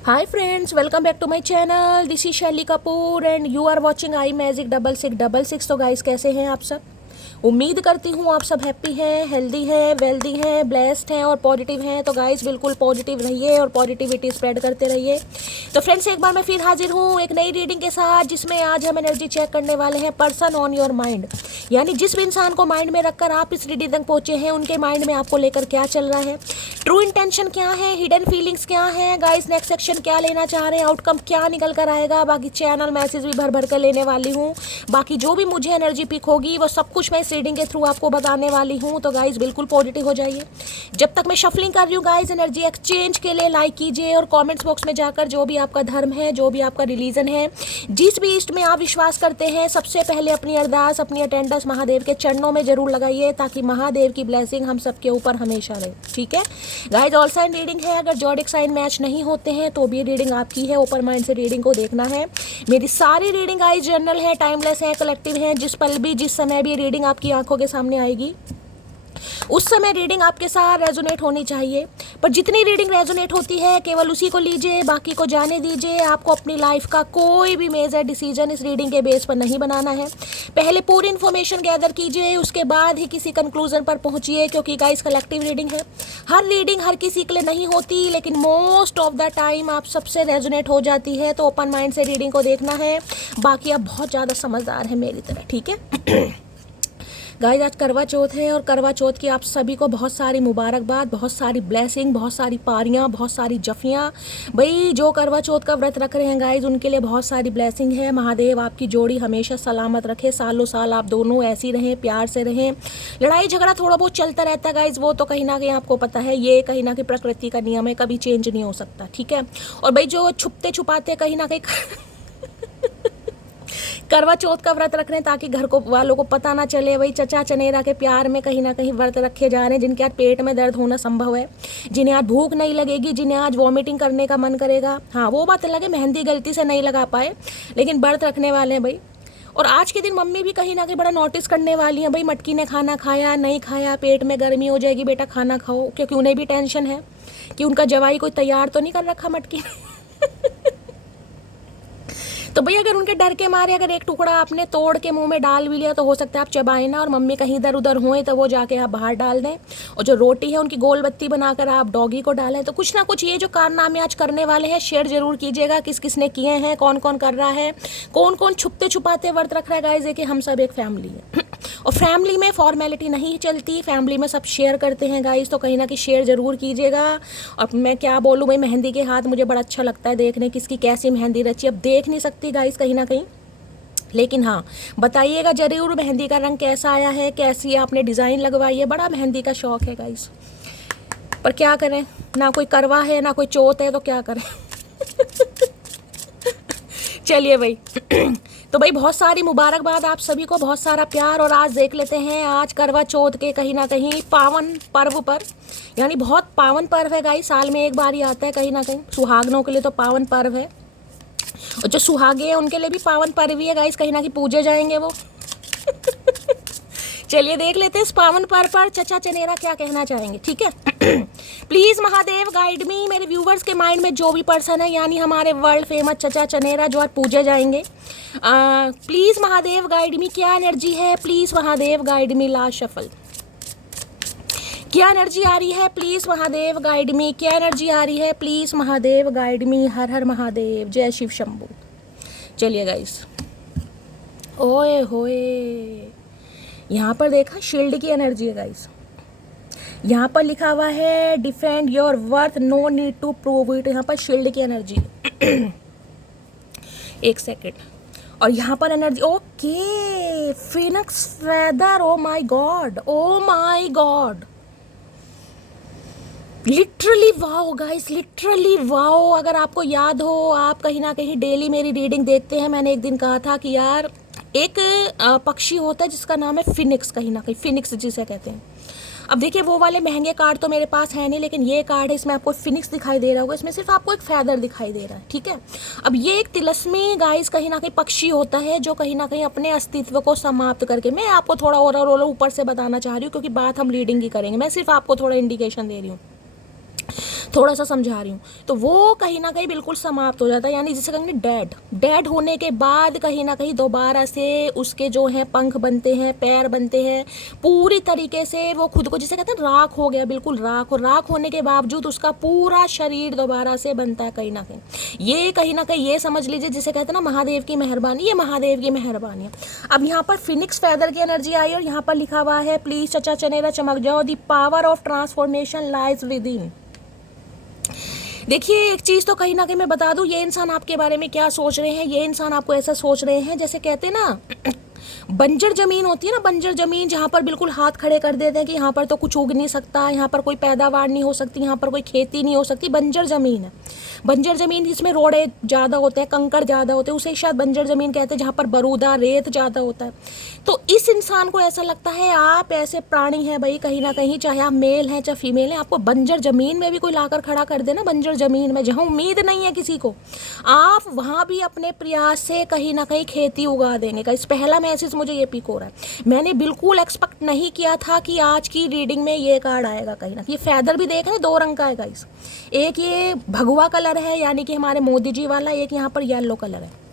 Hi friends, welcome back to my channel. This is Shelly Kapoor and you are watching I magic 6666। तो guys कैसे हैं आप सब? उम्मीद करती हूँ आप सब हैप्पी हैं, हेल्दी हैं, वेल्दी हैं, ब्लेस्ड हैं और पॉजिटिव हैं। तो गाइस बिल्कुल पॉजिटिव रहिए और पॉजिटिविटी स्प्रेड करते रहिए। तो फ्रेंड्स एक बार मैं फिर हाजिर हूँ एक नई रीडिंग के साथ, जिसमें आज हम एनर्जी चेक करने वाले हैं पर्सन ऑन योर माइंड। यानी जिस भी इंसान को माइंड में रखकर आप इस रीडिंग तक पहुंचे हैं, उनके माइंड में आपको लेकर क्या चल रहा है, ट्रू इंटेंशन क्या है, हिडन फीलिंग्स क्या है, गाइस नेक्स्ट सेक्शन क्या लेना चाह रहे हैं, आउटकम क्या निकल कर आएगा। बाकी चैनल मैसेज भी भर भर कर लेने वाली हूँ। बाकी जो भी मुझे एनर्जी पिक होगी वो सब कुछ मैं इस रीडिंग के थ्रू आपको बताने वाली हूँ। तो गाइस बिल्कुल पॉजिटिव हो जाइए। जब तक मैं शफलिंग कर रही हूँ गाइस, एनर्जी एक्सचेंज के लिए लाइक कीजिए और कमेंट्स बॉक्स में जाकर जो भी आपका धर्म है, जो भी आपका रिलीजन है, जिस भी इष्ट में आप विश्वास करते हैं, सबसे पहले अपनी अरदास, अपनी अटेंडेंस महादेव के चरणों में जरूर लगाइए, ताकि महादेव की ब्लेसिंग हम सबके ऊपर हमेशा रहे। ठीक है गाइस, ऑल साइन रीडिंग है। अगर जॉडिक साइन मैच नहीं होते हैं तो भी रीडिंग आपकी है। ओपन माइंड से रीडिंग को देखना है। मेरी सारी रीडिंग गाइस जनरल है, टाइमलेस है, कलेक्टिव है। जिस पल भी, जिस समय भी रीडिंग आपकी आंखों के सामने आएगी, उस समय रीडिंग आपके साथ रेजोनेट होनी चाहिए। पर जितनी रीडिंग रेजोनेट होती है केवल उसी को लीजिए, बाकी को जाने दीजिए। आपको अपनी लाइफ का कोई भी मेजर डिसीजन इस रीडिंग के बेस पर नहीं बनाना है। पहले पूरी इन्फॉर्मेशन गैदर कीजिए, उसके बाद ही किसी कंक्लूजन पर पहुंचिए, क्योंकि गाइस कलेक्टिव रीडिंग है। हर रीडिंग हर किसी के लिए नहीं होती, लेकिन मोस्ट ऑफ द टाइम आप सबसे रेजोनेट हो जाती है। तो ओपन माइंड से रीडिंग को देखना है। बाकी आप बहुत ज़्यादा समझदार हैं मेरी तरह। ठीक है गाइस, आज करवा चौथ है और करवा चौथ की आप सभी को बहुत सारी मुबारकबाद, बहुत सारी ब्लेसिंग, बहुत सारी पारियाँ, बहुत सारी जफियाँ। भाई जो करवा चौथ का व्रत रख रहे हैं गाइस, उनके लिए बहुत सारी ब्लेसिंग है। महादेव आपकी जोड़ी हमेशा सलामत रखे, सालों साल आप दोनों ऐसी रहें, प्यार से रहें। लड़ाई झगड़ा थोड़ा बहुत चलता रहता है गाइस, वो तो कहीं ना कहीं आपको पता है, ये कहीं ना कहीं प्रकृति का नियम है, कभी चेंज नहीं हो सकता। ठीक है, और भाई जो छुपते छुपाते कहीं ना कहीं करवा चौथ का व्रत रख रहे हैं, ताकि घर को वालों को पता ना चले, वही चचा चनेरा के प्यार में कहीं ना कहीं व्रत रखे जा रहे हैं। जिनके आज पेट में दर्द होना संभव है, जिन्हें आज भूख नहीं लगेगी, जिन्हें आज वॉमिटिंग करने का मन करेगा। हाँ, वो बात अलग है, मेहंदी गलती से नहीं लगा पाए, लेकिन व्रत रखने वाले हैं भाई। और आज के दिन मम्मी भी कहीं ना कहीं बड़ा नोटिस करने वाली हैं। भाई मटकी ने खाना खाया नहीं खाया, पेट में गर्मी हो जाएगी, बेटा खाना खाओ, क्योंकि उन्हें भी टेंशन है कि उनका जवाई कोई तैयार तो नहीं कर रखा मटकी ने। तो भैया अगर उनके डर के मारे अगर एक टुकड़ा आपने तोड़ के मुंह में डाल भी लिया, तो हो सकता है आप चबाएं ना, और मम्मी कहीं इधर उधर हुए तो वो जाके आप बाहर डाल दें। और जो रोटी है उनकी गोल बत्ती बनाकर आप डॉगी को डालें। तो कुछ ना कुछ ये जो कारनामे आज करने वाले हैं, शेयर जरूर कीजिएगा किस किस ने किए हैं, कौन कौन कर रहा है, कौन कौन छुपते छुपाते व्रत रख रहा है। गाइस देखिए, हम सब एक फैमिली है और फैमिली में फॉर्मेलिटी नहीं चलती, फैमिली में सब शेयर करते हैं गाइस। तो कहीं ना कहीं शेयर जरूर कीजिएगा। और मैं क्या बोलूँ भाई, मेहंदी के हाथ मुझे बड़ा अच्छा लगता है देखने, किसकी कैसी मेहंदी रची। अब देख नहीं सकती गाइस कहीं ना कहीं, लेकिन हाँ बताइएगा जरूर मेहंदी का रंग कैसा आया है, कैसी आपने डिज़ाइन लगवाई है। बड़ा मेहंदी का शौक है गाइस, पर क्या करें, ना कोई करवा है ना कोई चौथ है, तो क्या करें। चलिए भाई। तो भाई बहुत सारी मुबारकबाद आप सभी को, बहुत सारा प्यार। और आज देख लेते हैं, आज करवा चौथ के कहीं ना कहीं पावन पर्व पर, यानी बहुत पावन पर्व है गाइस, साल में एक बार ही आता है कहीं ना कहीं। सुहागनों के लिए तो पावन पर्व है, और जो सुहागे हैं उनके लिए भी पावन पर्व ही है गाइस, कहीं ना कहीं पूजे जाएंगे वो। चलिए देख लेते हैं इस पावन पर्व पर चचा चनेरा क्या कहना चाहेंगे। ठीक है। प्लीज़ महादेव गाइड मी, मेरे व्यूवर्स के माइंड में जो भी पर्सन है, यानी हमारे वर्ल्ड फेमस चचा चनेरा जो आज पूजे जाएंगे, प्लीज़ महादेव गाइड मी, क्या एनर्जी है, please Mahadev guide me. Last shuffle, क्या एनर्जी आ रही है, प्लीज़ महादेव गाइड मी, क्या एनर्जी आ रही है, प्लीज़ महादेव गाइड मी। हर हर महादेव, जय शिव शंभू। चलिए गाइस, ओए होए, यहाँ पर देखा शील्ड की एनर्जी है गाइस। यहाँ पर लिखा हुआ है defend your worth, no need to prove it. यहाँ पर शील्ड की एनर्जी है। एक सेकेंड, और यहाँ पर energy, okay, Phoenix feather. Oh my God, oh my God, literally wow guys, literally wow. अगर आपको याद हो, आप कहीं ना कहीं डेली मेरी रीडिंग देखते हैं, मैंने एक दिन कहा था कि यार एक पक्षी होता है जिसका नाम है फिनिक्स, कहीं ना कहीं फिनिक्स जिसे कहते हैं। अब देखिए, वो वाले महंगे कार्ड तो मेरे पास है नहीं, लेकिन ये कार्ड है, इसमें आपको फिनिक्स दिखाई दे रहा होगा, इसमें सिर्फ आपको एक फैदर दिखाई दे रहा है। ठीक है। अब ये एक तिलस्मी गाइस कहीं ना कहीं पक्षी होता है, जो कहीं ना कहीं अपने अस्तित्व को समाप्त करके, मैं आपको थोड़ा और ऊपर से बताना चाह रही हूँ, क्योंकि बात हम रीडिंग की करेंगे, मैं सिर्फ आपको थोड़ा इंडिकेशन दे रही हूँ। थोड़ा सा समझा रही हूँ। तो वो कहीं ना कहीं बिल्कुल समाप्त हो जाता है, यानी जिसे कहेंगे डेड। डेड होने के बाद कहीं ना कहीं दोबारा से उसके जो हैं पंख बनते हैं, पैर बनते हैं, पूरी तरीके से वो खुद को जिसे कहते हैं राख हो गया, बिल्कुल राख। और राख होने के बावजूद उसका पूरा शरीर दोबारा से बनता है कहीं ना कहीं। ये कहीं ना कहीं ये समझ लीजिए जिसे कहते हैं ना महादेव की मेहरबानी, ये महादेव की मेहरबानी है। अब यहाँ पर फिनिक्स फैदर की एनर्जी आई और यहाँ पर लिखा हुआ है प्लीज चचा चनेरा चमक जाओ, the power of transformation lies with in. देखिए एक चीज़ तो कहीं ना कहीं मैं बता दूं, ये इंसान आपके बारे में क्या सोच रहे हैं, ये इंसान आपको ऐसा सोच रहे हैं जैसे कहते हैं ना बंजर जमीन होती है ना, बंजर जमीन जहाँ पर बिल्कुल हाथ खड़े कर देते हैं कि यहाँ पर तो कुछ उग नहीं सकता, यहाँ पर कोई पैदावार नहीं हो सकती, यहाँ पर कोई खेती नहीं हो सकती, बंजर जमीन है। बंजर जमीन जिसमें रोड़े ज़्यादा होते हैं, कंकड़ ज़्यादा होते हैं, उसे शायद बंजर जमीन कहते हैं, जहाँ पर बरूदा रेत ज़्यादा होता है। तो इस इंसान को ऐसा लगता है आप ऐसे प्राणी हैं भाई कहीं ना कहीं, चाहे आप मेल हैं चाहे फीमेल हैं, आपको बंजर जमीन में भी कोई लाकर खड़ा कर देना, बंजर जमीन में जहाँ उम्मीद नहीं है किसी को, आप वहाँ भी अपने प्रयास से कहीं ना कहीं खेती उगा देंगे। का इस पहला मैसेज मुझे ये पिक हो रहा है। मैंने बिल्कुल एक्सपेक्ट नहीं किया था कि आज की रीडिंग में ये कार्ड आएगा कहीं ना। ये फैदर भी देख रहे हैं, 2 रंग का है गाइस, एक ये भगवा कलर है यानी कि हमारे मोदी जी वाला, एक यहाँ पर येलो कलर है।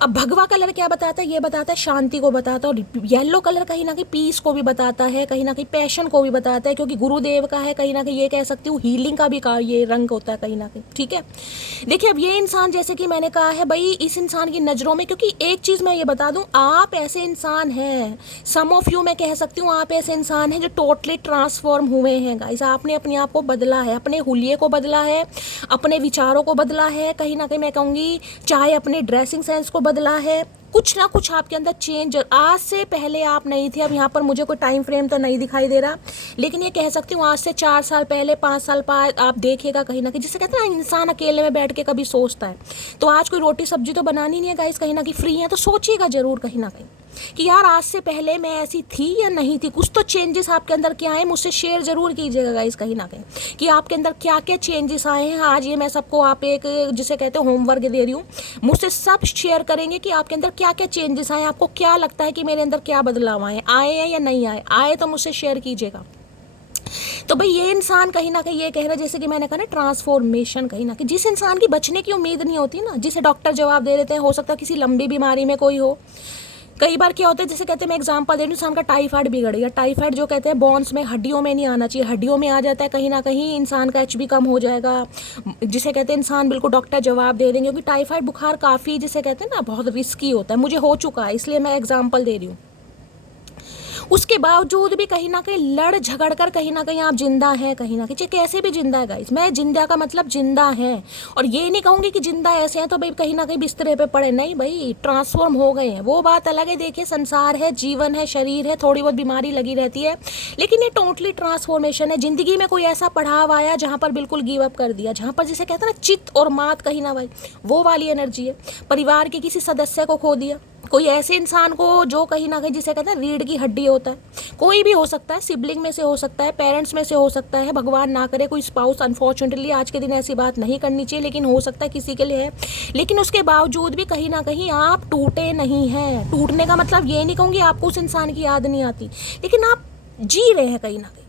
अब भगवा कलर क्या बताता है, ये बताता है शांति को बताता है, और येलो कलर कहीं ना कहीं पीस को भी बताता है, कहीं ना कहीं पैशन को भी बताता है, क्योंकि गुरुदेव का है, कहीं ना कहीं ये कह सकती हूँ हीलिंग का भी ये रंग होता है कहीं ना कहीं। ठीक है, देखिए अब ये इंसान जैसे कि मैंने कहा है भाई, इस इंसान की नज़रों में, क्योंकि एक चीज़ मैं ये बता दूँ, आप ऐसे इंसान हैं, सम ऑफ यू मैं कह सकती हूँ, आप ऐसे इंसान हैं जो टोटली ट्रांसफॉर्म हुए हैं गाइस। आपने अपने आप को बदला है, अपने हुलिये को बदला है, अपने विचारों को बदला है, कहीं ना कहीं मैं कहूँगी चाहे अपने ड्रेसिंग सेंस को बदला है, कुछ ना कुछ आपके अंदर चेंज। आज से पहले आप नहीं थे, अब यहाँ पर मुझे कोई टाइम फ्रेम तो नहीं दिखाई दे रहा, लेकिन ये कह सकती हूँ आज से 4 साल पहले, 5 साल बाद आप देखिएगा कहीं ना कहीं, जिसे कहते हैं ना इंसान अकेले में बैठ के कभी सोचता है, तो आज कोई रोटी सब्जी तो बनानी नहीं है गाइस, कहीं ना कहीं फ्री है, तो सोचिएगा जरूर कहीं ना कहीं कि यार आज से पहले मैं ऐसी थी या नहीं थी, कुछ तो चेंजेस आपके अंदर क्या आए, मुझसे शेयर जरूर कीजिएगा गाइस कहीं ना कहीं कि आपके अंदर क्या क्या चेंजेस आए हैं। आज ये मैं सबको आप एक जिसे कहते हैं होमवर्क दे रही हूँ, मुझसे सब शेयर करेंगे कि आपके अंदर क्या क्या चेंजेस आए, आपको क्या लगता है कि मेरे अंदर क्या बदलाव आए हैं या नहीं आए तो मुझसे शेयर कीजिएगा। तो भाई ये इंसान कहीं ना कहीं ये कह रहा है, जैसे कि मैंने कहा ना ट्रांसफॉर्मेशन, कहीं ना कहीं जिस इंसान की बचने की उम्मीद नहीं होती ना, जिसे डॉक्टर जवाब दे देते हैं, हो सकता है किसी लंबी बीमारी में कोई हो। कई बार क्या होता है, जैसे कहते हैं मैं एग्जांपल दे रही हूँ, इंसान का टाइफाइड बिगड़ गया, टाइफाइड जो कहते हैं बॉन्स में, हड्डियों में नहीं आना चाहिए, हड्डियों में आ जाता है, कहीं ना कहीं इंसान का एचबी कम हो जाएगा, जिसे कहते हैं इंसान बिल्कुल डॉक्टर जवाब दे देंगे, क्योंकि टाइफाइड बुखार काफ़ी जिसे कहते हैं ना बहुत रिस्की होता है, मुझे हो चुका है इसलिए मैं एग्जाम्पल दे रही हूँ। उसके बावजूद भी कहीं ना कहीं लड़ झगड़ कर कहीं ना कहीं आप जिंदा हैं, कहीं ना कहीं कैसे भी जिंदा है गाइस, मैं जिंदा का मतलब जिंदा है, और ये नहीं कहूँगी कि जिंदा ऐसे हैं तो भाई कहीं ना कहीं बिस्तरे पे पड़े, नहीं भाई ट्रांसफॉर्म हो गए हैं, वो बात अलग है। देखिए संसार है, जीवन है, शरीर है, थोड़ी बहुत बीमारी लगी रहती है, लेकिन ये टोटली ट्रांसफॉर्मेशन है। जिंदगी में कोई ऐसा पड़ाव आया जहाँ पर बिल्कुल गिव अप कर दिया, जहाँ पर जिसे कहते हैं ना चित और मात कहीं ना भाई, वो वाली एनर्जी है। परिवार के किसी सदस्य को खो दिया, कोई ऐसे इंसान को जो कहीं ना कहीं जिसे कहते हैं रीढ़ की हड्डी होता है, कोई भी हो सकता है, सिबलिंग में से हो सकता है, पेरेंट्स में से हो सकता है, भगवान ना करे कोई स्पाउस, अनफॉर्चुनेटली आज के दिन ऐसी बात नहीं करनी चाहिए, लेकिन हो सकता है किसी के लिए है। लेकिन उसके बावजूद भी कहीं ना कहीं आप टूटे नहीं हैं। टूटने का मतलब ये नहीं कहूँगी आपको उस इंसान की याद नहीं आती, लेकिन आप जी रहे हैं कहीं ना कहीं,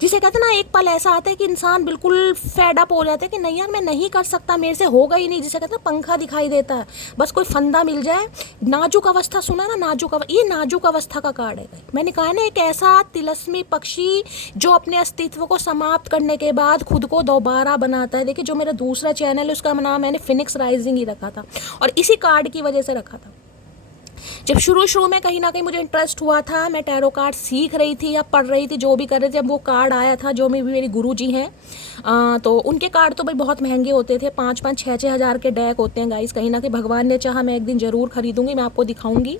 जिसे कहते हैं ना एक पल ऐसा आता है कि इंसान बिल्कुल फेड अप हो जाता है कि नहीं यार मैं नहीं कर सकता, मेरे से होगा ही नहीं, जिसे कहते हैं पंखा दिखाई देता है, बस कोई फंदा मिल जाए। नाजुक अवस्था सुना ना, ये नाजुक अवस्था का कार्ड है। मैंने कहा ना एक ऐसा तिलस्मी पक्षी जो अपने अस्तित्व को समाप्त करने के बाद खुद को दोबारा बनाता है। देखिए जो मेरा दूसरा चैनल है उसका नाम मैंने फिनिक्स राइजिंग ही रखा था, और इसी कार्ड की वजह से रखा था। जब शुरू में कहीं ना कहीं मुझे इंटरेस्ट हुआ था, मैं टैरो कार्ड सीख रही थी या पढ़ रही थी, जो भी कर रही थी, जब वो कार्ड आया था, जो मेरे गुरुजी हैं, तो उनके कार्ड तो भाई बहुत महंगे होते थे, 5-5, 6-6 हज़ार के डेक होते हैं गाइस। कहीं ना कहीं भगवान ने चाहा मैं एक दिन ज़रूर खरीदूंगी, मैं आपको दिखाऊंगी।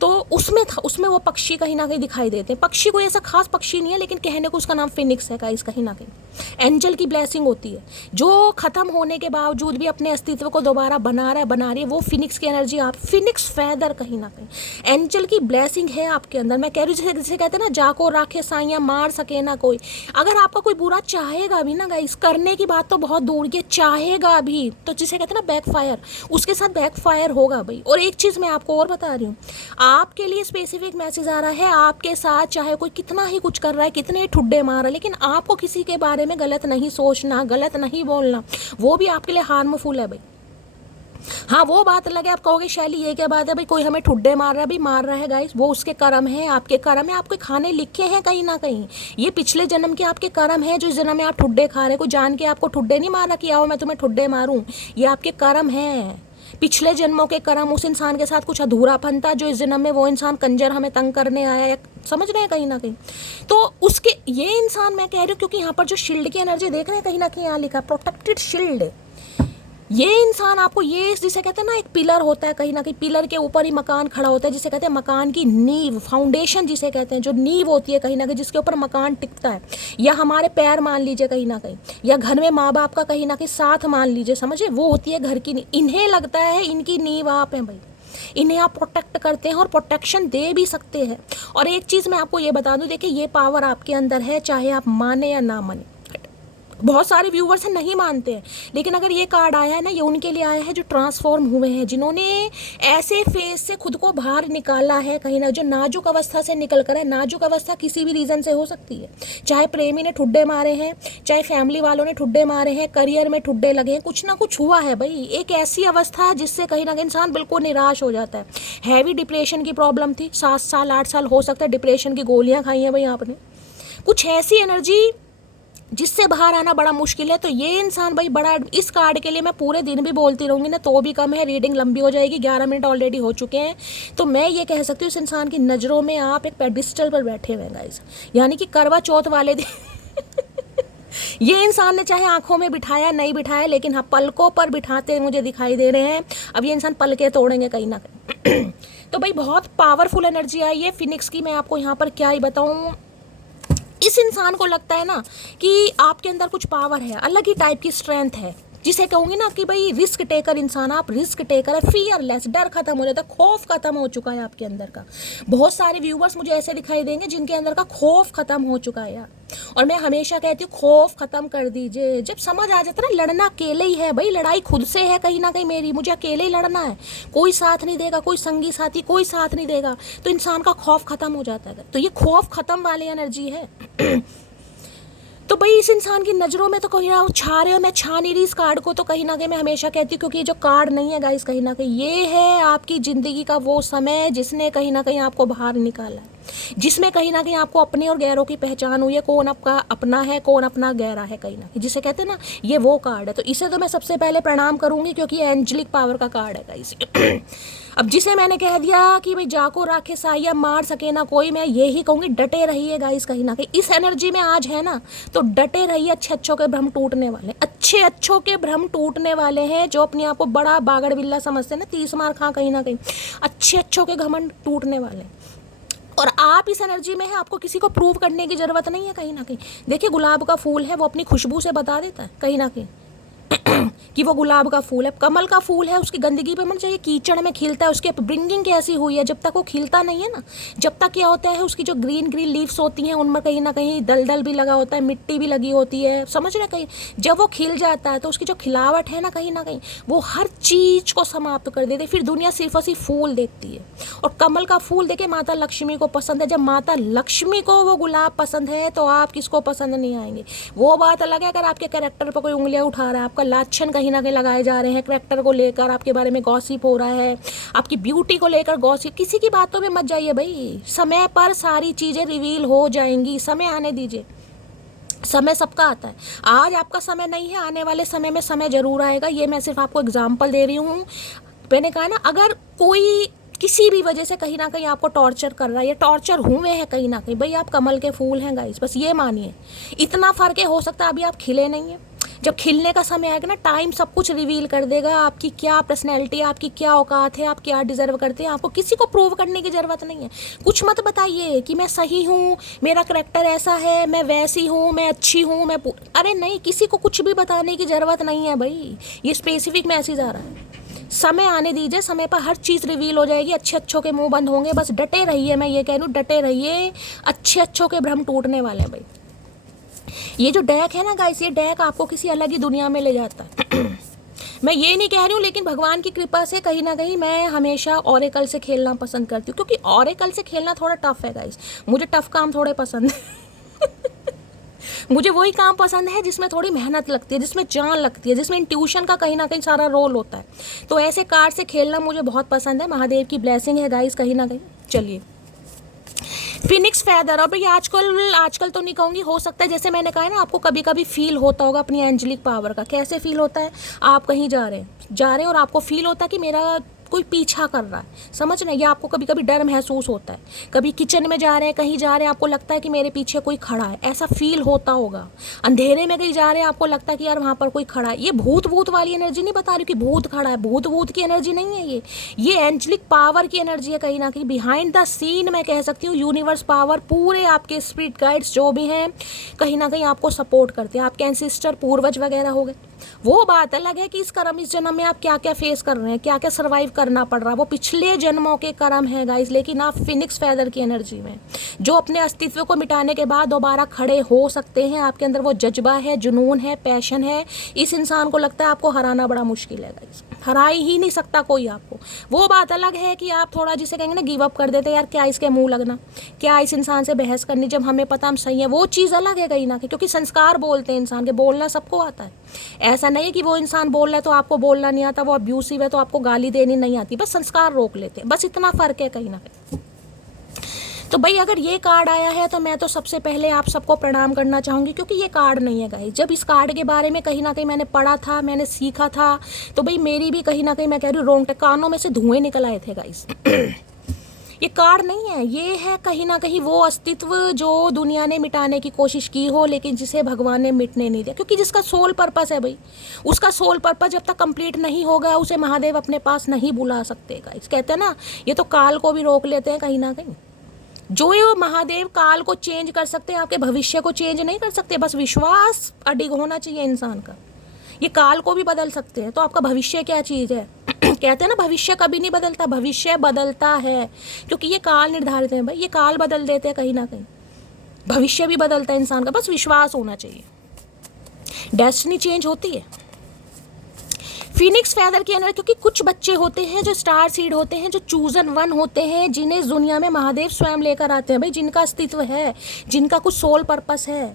तो उसमें वो पक्षी कहीं ना कहीं दिखाई देते हैं। पक्षी कोई ऐसा खास पक्षी नहीं है, लेकिन कहने को उसका नाम फिनिक्स है गाइस। कहीं ना कहीं एंजल की ब्लेसिंग होती है, जो ख़त्म होने के बावजूद भी अपने अस्तित्व को दोबारा बना रही है, वो फिनिक्स की एनर्जी। आप फिनिक्स फैदर कहीं ना कहीं एंजल की ब्लेसिंग है आपके अंदर। मैं कह रही हूँ जैसे कहते हैं ना, जाको राखे साइया मार सके ना कोई। अगर आपका कोई बुरा चाहेगा भी ना गाइस, करने की बात तो बहुत दूर की, चाहेगा भी तो जिसे कहते हैं ना बैकफायर, उसके साथ बैकफायर होगा भाई। और एक चीज़ मैं आपको और बता रही हूँ, आपके लिए स्पेसिफिक मैसेज आ रहा है, आपके साथ चाहे कोई कितना ही कुछ कर रहा है, कितने ही ठुड्डे मार रहा है, लेकिन आपको किसी के बारे में गलत नहीं सोचना, गलत नहीं बोलना, वो भी आपके लिए हार्मफुल है भाई। हाँ वो बात अलग है, आप कहोगे शैली ये क्या बात है भाई, कोई हमें ठुड्डे मार रहा है, भी मार रहा है गाइस, वो उसके कर्म है, आपके कर्म है, आपके खाने लिखे हैं कहीं ना कहीं। ये पिछले जन्म के आपके कर्म है, जो इस जन्म में आप ठुड्डे खा रहे हैं। कोई जान के आपको ठुड्डे नहीं मारा कि आओ मैं तुम्हें ठुड्डे मारूं, ये आपके कर्म है, पिछले जन्मों के कर्म। उस इंसान के साथ कुछ अधूरापन था, जो इस जन्म में वो इंसान कंजर हमें तंग करने आया है, समझ रहे हैं कहीं ना कहीं। तो उसके ये इंसान मैं कह रही हूँ, क्योंकि यहाँ पर जो शील्ड की एनर्जी देख रहे हैं कहीं ना कहीं यहाँ लिखा प्रोटेक्टेड शील्ड। ये इंसान आपको, ये जिसे कहते हैं ना एक पिलर होता है कहीं ना कहीं, पिलर के ऊपर ही मकान खड़ा होता है, जिसे कहते हैं मकान की नींव, फाउंडेशन जिसे कहते हैं, जो नींव होती है कहीं ना कहीं, जिसके ऊपर मकान टिकता है। या हमारे पैर मान लीजिए कहीं ना कहीं, या घर में माँ बाप का कहीं ना कहीं साथ मान लीजिए, समझे, वो होती है घर की नींव। इन्हें लगता है इनकी नींव आप हैं भाई, इन्हें आप प्रोटेक्ट करते हैं और प्रोटेक्शन दे भी सकते हैं। और एक चीज़ मैं आपको ये बता दूं, देखिए ये पावर आपके अंदर है, चाहे आप माने या ना माने। बहुत सारे व्यूवर्स हैं नहीं मानते हैं, लेकिन अगर ये कार्ड आया है ना, ये उनके लिए आया है जो ट्रांसफॉर्म हुए हैं, जिन्होंने ऐसे फेज से खुद को बाहर निकाला है कहीं ना, जो नाजुक अवस्था से निकल कर है। नाजुक अवस्था किसी भी रीज़न से हो सकती है, चाहे प्रेमी ने ठुड्डे मारे हैं, चाहे फैमिली वालों ने ठुड्डे मारे हैं, करियर में ठुड्डे लगे हैं, कुछ ना कुछ हुआ है भाई। एक ऐसी अवस्था है जिससे कहीं ना कहीं इंसान बिल्कुल निराश हो जाता है। हैवी डिप्रेशन की प्रॉब्लम थी, 7 साल 8 साल हो सकता है डिप्रेशन की गोलियाँ खाई हैं भाई आपने, कुछ ऐसी एनर्जी जिससे बाहर आना बड़ा मुश्किल है। तो ये इंसान भाई बड़ा, इस कार्ड के लिए मैं पूरे दिन भी बोलती रहूँगी ना तो भी कम है, रीडिंग लंबी हो जाएगी, 11 मिनट ऑलरेडी हो चुके हैं। तो मैं ये कह सकती हूँ इस इंसान की नज़रों में आप एक पेडिस्टल पर बैठे हुए हैं गाइस, यानी कि करवा चौथ वाले दिन ये इंसान ने चाहे आंखों में बिठाया नहीं बिठाया, लेकिन हाँ पलकों पर बिठाते मुझे दिखाई दे रहे हैं। अब ये इंसान पलके तोड़ेंगे कहीं ना कहीं तो भाई बहुत पावरफुल एनर्जी आई है फिनिक्स की। मैं आपको यहाँ पर क्या ही बताऊँ, इस इंसान को लगता है ना कि आपके अंदर कुछ पावर है, अलग ही टाइप की स्ट्रेंथ है, जिसे कहूँगी ना कि भाई रिस्क टेकर इंसान, आप रिस्क टेकर है, फियरलेस, डर खत्म हो जाता है, खौफ खत्म हो चुका है आपके अंदर का। बहुत सारे व्यूवर्स मुझे ऐसे दिखाई देंगे जिनके अंदर का खौफ खत्म हो चुका है यार। और मैं हमेशा कहती हूँ खौफ खत्म कर दीजिए। जब समझ आ जाता है ना लड़ना अकेले ही है भाई, लड़ाई खुद से है कहीं ना कहीं मेरी, मुझे अकेले ही लड़ना है, कोई साथ नहीं देगा, कोई संगी साथी कोई साथ नहीं देगा, तो इंसान का खौफ खत्म हो जाता है। तो ये खौफ खत्म वाली एनर्जी है तो भाई इस इंसान की नज़रों में तो कहीं ना छा रहे हो, मैं छा नहीं रही इस कार्ड को, तो कहीं ना कहीं मैं हमेशा कहती हूँ, क्योंकि ये जो कार्ड नहीं है गाइस, कहीं ना कहीं ये है आपकी ज़िंदगी का वो समय जिसने कहीं ना कहीं आपको बाहर निकाला है, जिसमें कहीं ना कहीं आपको अपने और गैरों की पहचान हुई है, कौन आपका अपना है कौन अपना गैरा है कहीं ना कहीं, जिसे कहते हैं ना ये वो कार्ड है। तो इसे तो मैं सबसे पहले प्रणाम करूँगी क्योंकि ये एंजलिक पावर का कार्ड है गाइस अब जिसे मैंने कह दिया कि भाई जाको राखे साया मार सके ना कोई, मैं यही कहूँगी डटे रहिए गाइस कहीं ना कहीं इस एनर्जी में आज है ना, तो डटे रहिए। अच्छे अच्छों के भ्रम टूटने वाले, अच्छे अच्छों के भ्रम टूटने वाले हैं, जो अपने आप को बड़ा बागड़ बिल्ला समझते हैं ना, 30 मार खा कहीं ना कहीं, अच्छे अच्छों के घमंड टूटने वाले। और आप इस एनर्जी में है, आपको किसी को प्रूव करने की ज़रूरत नहीं है कहीं ना कहीं। देखिए गुलाब का फूल है, वो अपनी खुशबू से बता देता है कहीं ना कहीं कि वो गुलाब का फूल है। कमल का फूल है, उसकी गंदगी पे मत जाइए, कीचड़ में खिलता है, उसकी ब्रिंगिंग कैसी हुई है, जब तक वो खिलता नहीं है ना, जब तक क्या होता है उसकी जो ग्रीन ग्रीन लीव्स होती हैं उनमें कहीं ना कहीं दलदल भी लगा होता है, मिट्टी भी लगी होती है, समझ रहे कहीं। जब वो खिल जाता है तो उसकी जो खिलावट है ना कहीं ना कहीं वो हर चीज़ को समाप्त कर देती है, फिर दुनिया सिर्फ और सिर्फ फूल देखती है। और कमल का फूल देखिए माता लक्ष्मी को पसंद है, जब माता लक्ष्मी को वो गुलाब पसंद है तो आप किसको पसंद नहीं आएंगे। वो बात अलग है अगर आपके कैरेक्टर पर कोई उंगलियां उठा रहा है, आपका लाछन कहीं ना कहीं लगाए जा रहे हैं, कैरेक्टर को लेकर आपके बारे में गॉसिप हो रहा है, आपकी ब्यूटी को लेकर गॉसिप, किसी की बातों में मत जाइए भाई, समय पर सारी चीज़ें रिवील हो जाएंगी, समय आने दीजिए। समय सबका आता है, आज आपका समय नहीं है, आने वाले समय में समय जरूर आएगा। ये मैं सिर्फ आपको एग्जाम्पल दे रही हूँ। मैंने कहा ना अगर कोई किसी भी वजह से कहीं ना कहीं आपको टॉर्चर कर रहा है या टॉर्चर हुए हैं कहीं ना कहीं, भाई आप कमल के फूल हैं गाइस, बस ये मानिए। इतना फ़र्क है, हो सकता है अभी आप खिले नहीं हैं, जब खिलने का समय आएगा ना टाइम सब कुछ रिवील कर देगा, आपकी क्या पर्सनैलिटी है, आपकी क्या औकात है, आप क्या डिज़र्व करते हैं। आपको किसी को प्रूव करने की ज़रूरत नहीं है। कुछ मत बताइए कि मैं सही हूँ, मेरा करैक्टर ऐसा है, मैं वैसी हूँ, मैं अच्छी हूँ, अरे नहीं, किसी को कुछ भी बताने की ज़रूरत नहीं है भाई। ये स्पेसिफिक मैसेज आ रहा है, समय आने दीजिए, समय पर हर चीज़ रिवील हो जाएगी, अच्छे अच्छों के मुंह बंद होंगे, बस डटे रहिए, मैं ये कह रही हूँ डटे रहिए, अच्छे अच्छों के भ्रम टूटने वाले हैं भाई। ये जो डेक है ना गाइस, ये डेक आपको किसी अलग ही दुनिया में ले जाता है। मैं ये नहीं कह रही हूँ, लेकिन भगवान की कृपा से कहीं ना कहीं मैं हमेशा ऑरेकल से खेलना पसंद करती हूँ, क्योंकि ऑरेकल से खेलना थोड़ा टफ है गाइस, मुझे टफ काम थोड़े पसंद है। मुझे वही काम पसंद है जिसमें थोड़ी मेहनत लगती है, जिसमें जान लगती है, जिसमें इंट्यूशन का कहीं ना कहीं सारा रोल होता है। तो ऐसे कार्ड से खेलना मुझे बहुत पसंद है, महादेव की ब्लेसिंग है गाइस कहीं ना कहीं। चलिए, फिनिक्स फैदर। और भाई आजकल तो नहीं कहूँगी, हो सकता है जैसे मैंने कहा है ना, आपको कभी कभी फील होता होगा अपनी एंजेलिक पावर का। कैसे फील होता है? आप कहीं जा रहे हैं और आपको फील होता है कि मेरा कोई पीछा कर रहा है, समझ रहे हैं, या आपको कभी कभी डर महसूस होता है। कभी किचन में जा रहे हैं, कहीं जा रहे हैं, आपको लगता है कि मेरे पीछे कोई खड़ा है, ऐसा फील होता होगा। अंधेरे में कहीं जा रहे हैं, आपको लगता है कि यार वहाँ पर कोई खड़ा है। ये भूत वाली एनर्जी नहीं बता रही कि भूत खड़ा है, भूत की एनर्जी नहीं है ये एंजेलिक पावर की एनर्जी है कहीं ना कहीं, बिहाइंड द सीन मैं कह सकती हूँ। यूनिवर्स पावर, पूरे आपके स्पिरिट गाइड्स जो भी हैं कहीं ना कहीं आपको सपोर्ट करते हैं। आपके एंसेस्टर, पूर्वज वगैरह हो गए। वो बात अलग है कि इस कर्म, इस जन्म में आप क्या क्या फेस कर रहे हैं, क्या क्या सर्वाइव करना पड़ रहा है, वो पिछले जन्मों के कर्म है गाइस। लेकिन आप फिनिक्स फैदर की एनर्जी में जो अपने अस्तित्व को मिटाने के बाद दोबारा खड़े हो सकते हैं, आपके अंदर वो जज्बा है, जुनून है, पैशन है। इस इंसान को लगता है आपको हराना बड़ा मुश्किल है गाइस, हरा ही नहीं सकता कोई आपको। वो बात अलग है कि आप थोड़ा जिसे कहेंगे ना गिव अप कर देते, यार क्या इसके मुंह लगना, क्या इस इंसान से बहस करनी, जब हमें पता हम सही है। वो चीज़ अलग है कहीं ना कहीं, क्योंकि संस्कार बोलते हैं इंसान के, बोलना सबको आता है। ऐसा नहीं है कि वो इंसान बोल रहा है तो आपको बोलना नहीं आता, वो अब्यूसिव है तो आपको गाली देनी नहीं आती, बस संस्कार रोक लेते हैं, बस इतना फ़र्क है कहीं ना कहीं। तो भाई अगर ये कार्ड आया है तो मैं तो सबसे पहले आप सबको प्रणाम करना चाहूँगी, क्योंकि ये कार्ड नहीं है गाइस। जब इस कार्ड के बारे में कहीं ना कहीं मैंने पढ़ा था, मैंने सीखा था, तो भाई मेरी भी कहीं ना कहीं मैं कह रही हूँ रोंगटे कानों में से धुएं निकल आए थे गाइस। ये कार्ड नहीं है, ये है कहीं ना कहीं वो अस्तित्व जो दुनिया ने मिटाने की कोशिश की हो, लेकिन जिसे भगवान ने मिटने नहीं दिया। क्योंकि जिसका सोल पर्पस है भाई, उसका सोल पर्पस जब तक कंप्लीट नहीं होगा, उसे महादेव अपने पास नहीं बुला सकते गाइस। कहते हैं ना, ये तो काल को भी रोक लेते हैं कहीं ना कहीं। जो ये महादेव काल को चेंज कर सकते हैं, आपके भविष्य को चेंज नहीं कर सकते। बस विश्वास अडिग होना चाहिए इंसान का। ये काल को भी बदल सकते हैं, तो आपका भविष्य क्या चीज़ है? कहते हैं ना, भविष्य कभी नहीं बदलता, भविष्य बदलता है, क्योंकि ये काल निर्धारित है भाई, ये काल बदल देते हैं कहीं ना कहीं। भविष्य भी बदलता है इंसान का, बस विश्वास होना चाहिए। डेस्टिनी चेंज होती है। फिनिक्स फैदर के अंदर, क्योंकि कुछ बच्चे होते हैं जो स्टार सीड होते हैं, जो चूजन वन होते हैं, जिन्हें इस दुनिया में महादेव स्वयं लेकर आते हैं भाई, जिनका अस्तित्व है, जिनका कुछ सोल पर्पस है।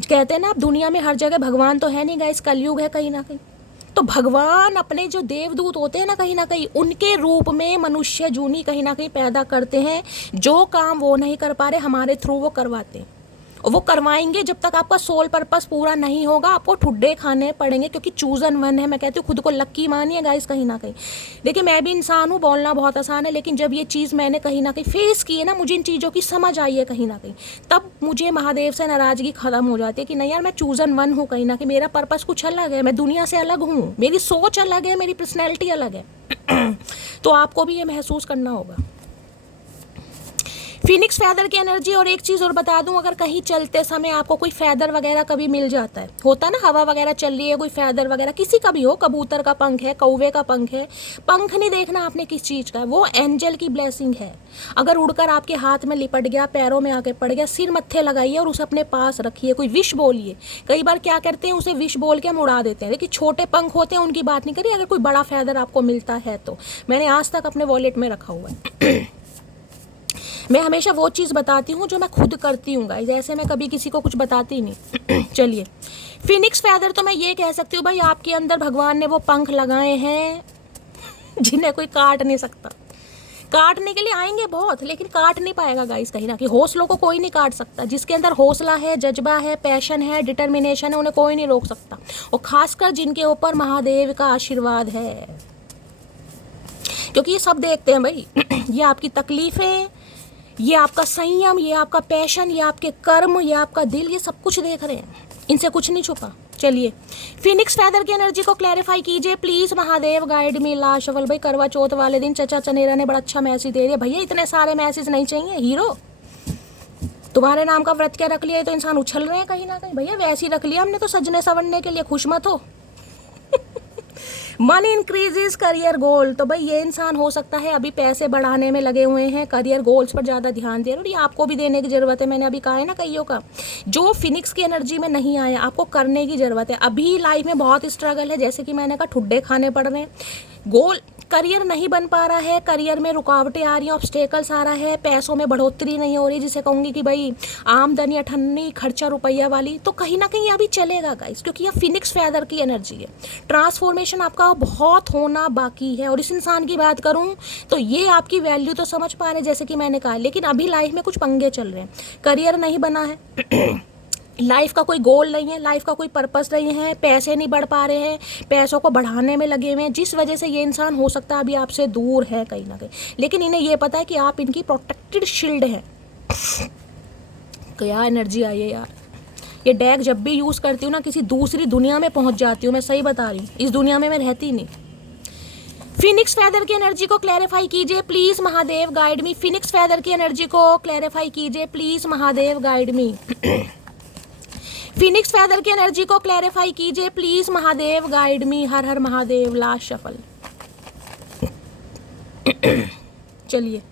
कहते हैं ना, आप दुनिया में हर जगह भगवान तो है नहीं गाइस, कलयुग है कहीं ना कहीं। तो भगवान अपने जो देवदूत होते हैं ना कहीं ना कहीं, उनके रूप में मनुष्य जूनी कहीं ना कहीं पैदा करते हैं। जो काम वो नहीं कर पा रहे, हमारे थ्रू वो करवाते हैं, और वो करवाएंगे। जब तक आपका सोल पर्पस पूरा नहीं होगा, आपको ठुड्डे खाने पड़ेंगे, क्योंकि चूजन वन है। मैं कहती हूँ खुद को लक्की मानिए गाइस कहीं ना कहीं। देखिए, मैं भी इंसान हूँ, बोलना बहुत आसान है, लेकिन जब ये चीज़ मैंने कहीं ना कहीं फेस की है ना, मुझे इन चीज़ों की समझ आई है कहीं ना कहीं, तब मुझे महादेव से नाराज़गी ख़त्म हो जाती है कि नहीं यार, मैं चूजन वन हूँ कहीं ना कहीं, मेरा पर्पस कुछ अलग है, मैं दुनिया से अलग हूँ, मेरी सोच अलग है, मेरी पर्सनैलिटी अलग है। तो आपको भी ये महसूस करना होगा। फिनिक्स फैदर की एनर्जी। और एक चीज़ और बता दूं, अगर कहीं चलते समय आपको कोई फैदर वगैरह कभी मिल जाता है, होता ना, हवा वगैरह चल रही है, कोई फैदर वगैरह किसी का भी हो, कबूतर का पंख है, कौवे का पंख है, पंख नहीं देखना आपने किस चीज़ का है, वो एंजल की ब्लेसिंग है। अगर उड़कर आपके हाथ में लिपट गया, पैरों में आके पड़ गया, सिर मत्थे लगाइए और उसे अपने पास रखिए, कोई विश बोलिए। कई बार क्या करते हैं, उसे विश बोल के हम उड़ा देते हैं। देखिए, छोटे पंख होते हैं, उनकी बात नहीं करिए, अगर कोई बड़ा फैदर आपको मिलता है तो। मैंने आज तक अपने वॉलेट में रखा हुआ है। मैं हमेशा वो चीज़ बताती हूँ जो मैं खुद करती हूँ गाइस, ऐसे मैं कभी किसी को कुछ बताती नहीं। चलिए, फिनिक्स फैदर तो मैं ये कह सकती हूँ भाई, आपके अंदर भगवान ने वो पंख लगाए हैं जिन्हें कोई काट नहीं सकता। काटने के लिए आएंगे बहुत, लेकिन काट नहीं पाएगा गाइस कहीं ना कहीं। हौसलों को कोई नहीं काट सकता। जिसके अंदर हौसला है, जज्बा है, पैशन है, डिटर्मिनेशन है, उन्हें कोई नहीं रोक सकता। और खासकर जिनके ऊपर महादेव का आशीर्वाद है, क्योंकि ये सब देखते हैं भाई। ये आपकी तकलीफें, ये आपका संयम, ये आपका पैशन, ये आपके कर्म, ये आपका दिल, ये सब कुछ देख रहे हैं, इनसे कुछ नहीं छुपा। चलिए, फिनिक्स फैदर की एनर्जी को क्लैरिफाई कीजिए प्लीज। Mahadev guide me. लाशवल भाई, करवा चौथ वाले दिन चचा चनेरा ने बड़ा अच्छा मैसेज दे दिया। भैया इतने सारे मैसेज नहीं चाहिए हीरो, तुम्हारे नाम का व्रत क्या रख लिया, तो इंसान उछल रहे हैं कहीं ना कहीं। भैया वैसे ही रख लिया हमने तो, सजने संवरने के लिए, खुश मत हो। Money increases career goal. तो भाई ये इंसान हो सकता है अभी पैसे बढ़ाने में लगे हुए हैं, करियर गोल्स पर ज़्यादा ध्यान दे रहे हैं, और ये आपको भी देने की ज़रूरत है। मैंने अभी कहा है ना कईयों का, जो फिनिक्स की एनर्जी में नहीं आया आपको करने की ज़रूरत है। अभी लाइफ में बहुत स्ट्रगल है, जैसे कि मैंने कहा ठुड्डे खाने पड़ रहे हैं, गोल करियर नहीं बन पा रहा है, करियर में रुकावटें आ रही हैं, ऑब्स्टेकल्स आ रहा है, पैसों में बढ़ोतरी नहीं हो रही, जिसे कहूँगी कि भाई आमदनी अठन्नी खर्चा रुपया वाली, तो कहीं ना कहीं अभी चलेगा गाइस, क्योंकि यह फिनिक्स फेदर की एनर्जी है। ट्रांसफॉर्मेशन आपका बहुत होना बाकी है। और इस इंसान की बात करूँ तो ये आपकी वैल्यू तो समझ पा रहे हैं जैसे कि मैंने कहा, लेकिन अभी लाइफ में कुछ पंगे चल रहे हैं, करियर नहीं बना है लाइफ का कोई गोल नहीं है, लाइफ का कोई पर्पस नहीं है, पैसे नहीं बढ़ पा रहे हैं, पैसों को बढ़ाने में लगे हुए हैं, जिस वजह से ये इंसान हो सकता है अभी आपसे दूर है कहीं ना कहीं, लेकिन इन्हें ये पता है कि आप इनकी प्रोटेक्टेड शील्ड हैं। क्या एनर्जी आई है यार, ये डेक जब भी यूज़ करती हूँ ना किसी दूसरी दुनिया में पहुँच जाती हूँ, मैं सही बता रही हूँ, इस दुनिया में मैं रहती नहीं। फिनिक्स फेदर की एनर्जी को क्लैरिफाई कीजिए please Mahadev, guide me. Phoenix feather की एनर्जी को क्लैरिफाई कीजिए please Mahadev, guide me. Phoenix feather की एनर्जी को क्लैरिफाई कीजिए please Mahadev, guide me. Her her Mahadev. Last shuffle. चलिए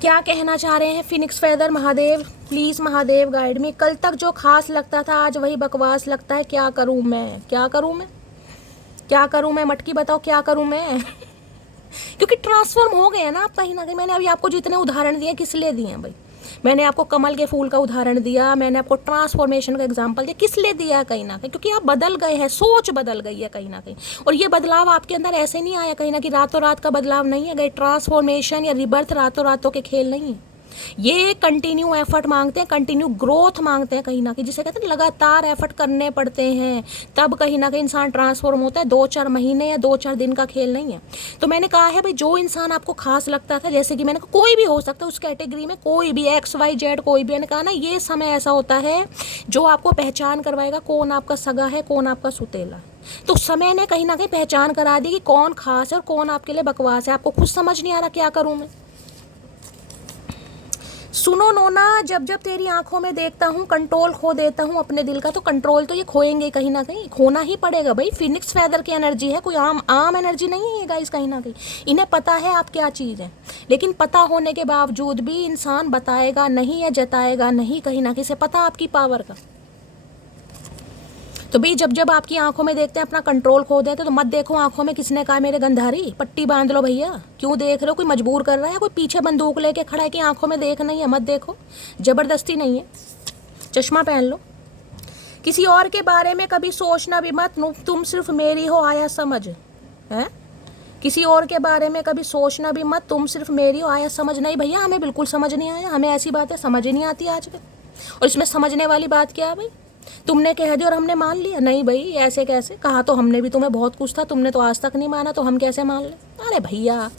क्या कहना चाह रहे हैं Phoenix feather Mahadev, please Mahadev guide मी। कल तक जो खास लगता था आज वही बकवास लगता है, क्या करूं मैं, क्या करूं मैं, क्या करूं मैं, मटकी बताओ क्या करूं मैं। क्योंकि ट्रांसफॉर्म हो गए हैं ना आप कहीं ना कहीं। मैंने अभी आपको जितने उदाहरण दिए किस लिए दिए हैं भाई, मैंने आपको कमल के फूल का उदाहरण दिया, मैंने आपको ट्रांसफॉर्मेशन का एग्जांपल दिया, किस लिए दिया कहीं ना कहीं, क्योंकि आप बदल गए हैं, सोच बदल गई है कहीं ना कहीं। और ये बदलाव आपके अंदर ऐसे नहीं आया कहीं ना कहीं, रातों रात का बदलाव नहीं है, गई ट्रांसफॉर्मेशन या रिबर्थ रातों रातों के खेल नहीं है। ये कंटिन्यू एफर्ट मांगते हैं, कंटिन्यू ग्रोथ मांगते हैं कहीं ना कहीं, जिसे कहते हैं लगातार एफर्ट करने पड़ते हैं, तब कहीं ना कहीं इंसान ट्रांसफॉर्म होता है। 2-4 महीने या 2-4 दिन का खेल नहीं है। तो मैंने कहा है भाई जो इंसान आपको खास लगता था, जैसे कि मैंने कहा कोई भी हो सकता है उस कैटेगरी में, कोई भी XYZ कोई भी, मैंने कहा ना ये समय ऐसा होता है जो आपको पहचान करवाएगा कौन आपका सगा है कौन आपका सुतेला है। तो समय ने कहीं ना कहीं पहचान करा दी कि कौन खास है और कौन आपके लिए बकवास है। आपको खुद समझ नहीं आ रहा क्या करूं मैं। सुनो नोना, जब जब तेरी आंखों में देखता हूँ कंट्रोल खो देता हूँ अपने दिल का। तो कंट्रोल तो ये खोएंगे कहीं ना कहीं, खोना ही पड़ेगा भाई। फिनिक्स फेदर की एनर्जी है, कोई आम एनर्जी नहीं है ये गाइस कहीं ना कहीं। इन्हें पता है आप क्या चीज़ है, लेकिन पता होने के बावजूद भी इंसान बताएगा नहीं या जताएगा नहीं कहीं ना कहीं से, पता आपकी पावर का। तो भाई जब जब आपकी आंखों में देखते हैं अपना कंट्रोल खो देते तो मत देखो आंखों में किसने कहा मेरे गंधारी, पट्टी बांध लो भैया। क्यों देख रहे हो, कोई मजबूर कर रहा है, कोई पीछे बंदूक लेके खड़ा है कि आंखों में देख नहीं है, मत देखो, जबरदस्ती नहीं है, चश्मा पहन लो। किसी और के बारे में कभी सोचना भी मत, तुम सिर्फ मेरी हो आया समझ है। किसी और के बारे में कभी सोचना भी मत, तुम सिर्फ मेरी हो आया समझ। नहीं भैया हमें बिल्कुल समझ नहीं आया, हमें ऐसी बातें समझ ही नहीं आती आजकल। और इसमें समझने वाली बात क्या है भाई, तुमने कह दिया और हमने मान लिया। नहीं भाई ऐसे कैसे, कहा तो हमने भी तुम्हें बहुत कुछ था, तुमने तो आज तक नहीं माना, तो हम कैसे मान ले। अरे भैया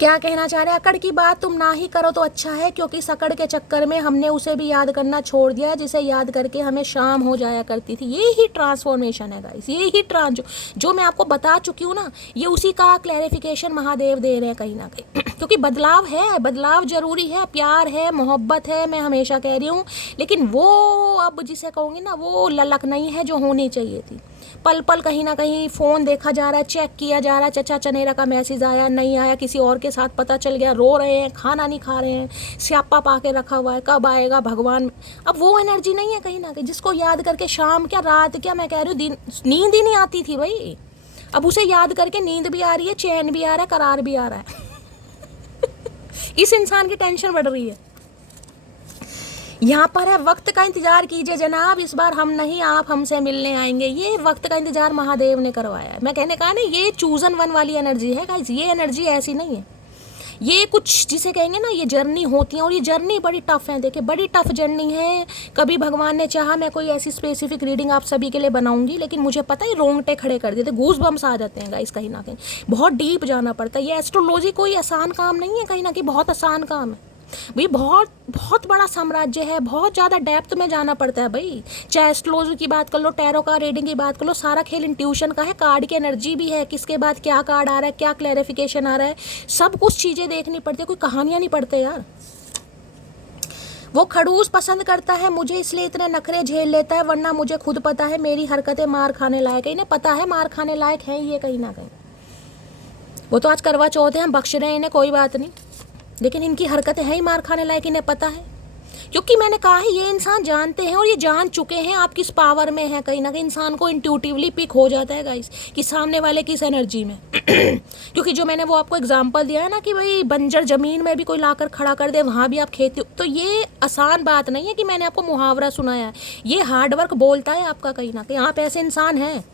क्या कहना चाह रहे हैं, अकड़ की बात तुम ना ही करो तो अच्छा है, क्योंकि सकड़ के चक्कर में हमने उसे भी याद करना छोड़ दिया जिसे याद करके हमें शाम हो जाया करती थी। ये ही ट्रांसफॉर्मेशन है गाइस, ये ही जो मैं आपको बता चुकी हूँ ना, ये उसी का क्लैरिफिकेशन महादेव दे रहे हैं कहीं ना कहीं। क्योंकि बदलाव है, बदलाव जरूरी है, प्यार है, मोहब्बत है, मैं हमेशा कह रही हूँ, लेकिन वो अब जिसे कहूँगी ना वो ललक नहीं है जो होनी चाहिए थी। पल पल कहीं ना कहीं फ़ोन देखा जा रहा है, चेक किया जा रहा है, चचा चनेरा का मैसेज आया नहीं आया, किसी और के साथ पता चल गया, रो रहे हैं, खाना नहीं खा रहे हैं, स्यापा पा के रखा हुआ है, कब आएगा भगवान। अब वो एनर्जी नहीं है कहीं ना कहीं, जिसको याद करके शाम क्या रात क्या, मैं कह रही हूँ दिन नींद ही नहीं आती थी भाई, अब उसे याद करके नींद भी आ रही है, चैन भी आ रहा है, करार भी आ रहा है। इस इंसान की टेंशन बढ़ रही है। यहाँ पर है वक्त का इंतजार कीजिए जनाब, इस बार हम नहीं आप हमसे मिलने आएंगे। ये वक्त का इंतजार महादेव ने करवाया है। मैं कहने का ना ये चूजन वन वाली एनर्जी है गाइस, ये एनर्जी ऐसी नहीं है। ये कुछ जिसे कहेंगे ना ये जर्नी होती है, और ये जर्नी बड़ी टफ है। देखिए बड़ी टफ जर्नी है। कभी भगवान ने चाहा मैं कोई ऐसी स्पेसिफिक रीडिंग आप सभी के लिए बनाऊंगी, लेकिन मुझे पता है रोंगटे खड़े कर देते, गूज बम्स आ जाते हैं गाइस कहीं ना कहीं। बहुत डीप जाना पड़ता है। ये एस्ट्रोलॉजी कोई आसान काम नहीं है कहीं ना कहीं, बहुत आसान काम है भाई। बहुत बहुत बड़ा साम्राज्य है, बहुत ज़्यादा डेप्थ में जाना पड़ता है भाई। चाहे एस्ट्रोलॉजी की बात कर लो, टैरो का रीडिंग की बात कर लो, सारा खेल इंट्यूशन का है। कार्ड की एनर्जी भी है, किसके बाद क्या कार्ड आ रहा है, क्या क्लैरिफिकेशन आ रहा है, सब कुछ चीज़ें देखनी पड़ती है। कोई कहानियाँ नहीं पढ़ते यार। वो खड़ूस पसंद करता है मुझे, इसलिए इतने नखरे झेल लेता है, वरना मुझे खुद पता है मेरी हरकतें मार खाने लायक है। इन्हें पता है मार खाने लायक है ये कहीं ना कहीं। वो तो आज करवा चौथ है, हम बख्श रहे हैं इन्हें, कोई बात नहीं, लेकिन इनकी हरकतें हैं ही मार खाने लायक, इन्हें पता है। क्योंकि मैंने कहा है ये इंसान जानते हैं और ये जान चुके हैं आप किस पावर में है। कहीं ना कहीं इंसान को इंट्यूटिवली पिक हो जाता है गाइस कि सामने वाले किस एनर्जी में क्योंकि जो मैंने वो आपको एग्जांपल दिया है ना कि भाई बंजर ज़मीन में भी कोई लाकर खड़ा कर दे, वहाँ भी आप खेती, तो ये आसान बात नहीं है कि मैंने आपको मुहावरा सुनाया है, ये हार्डवर्क बोलता है आपका। कहीं ना कहीं आप ऐसे इंसान हैं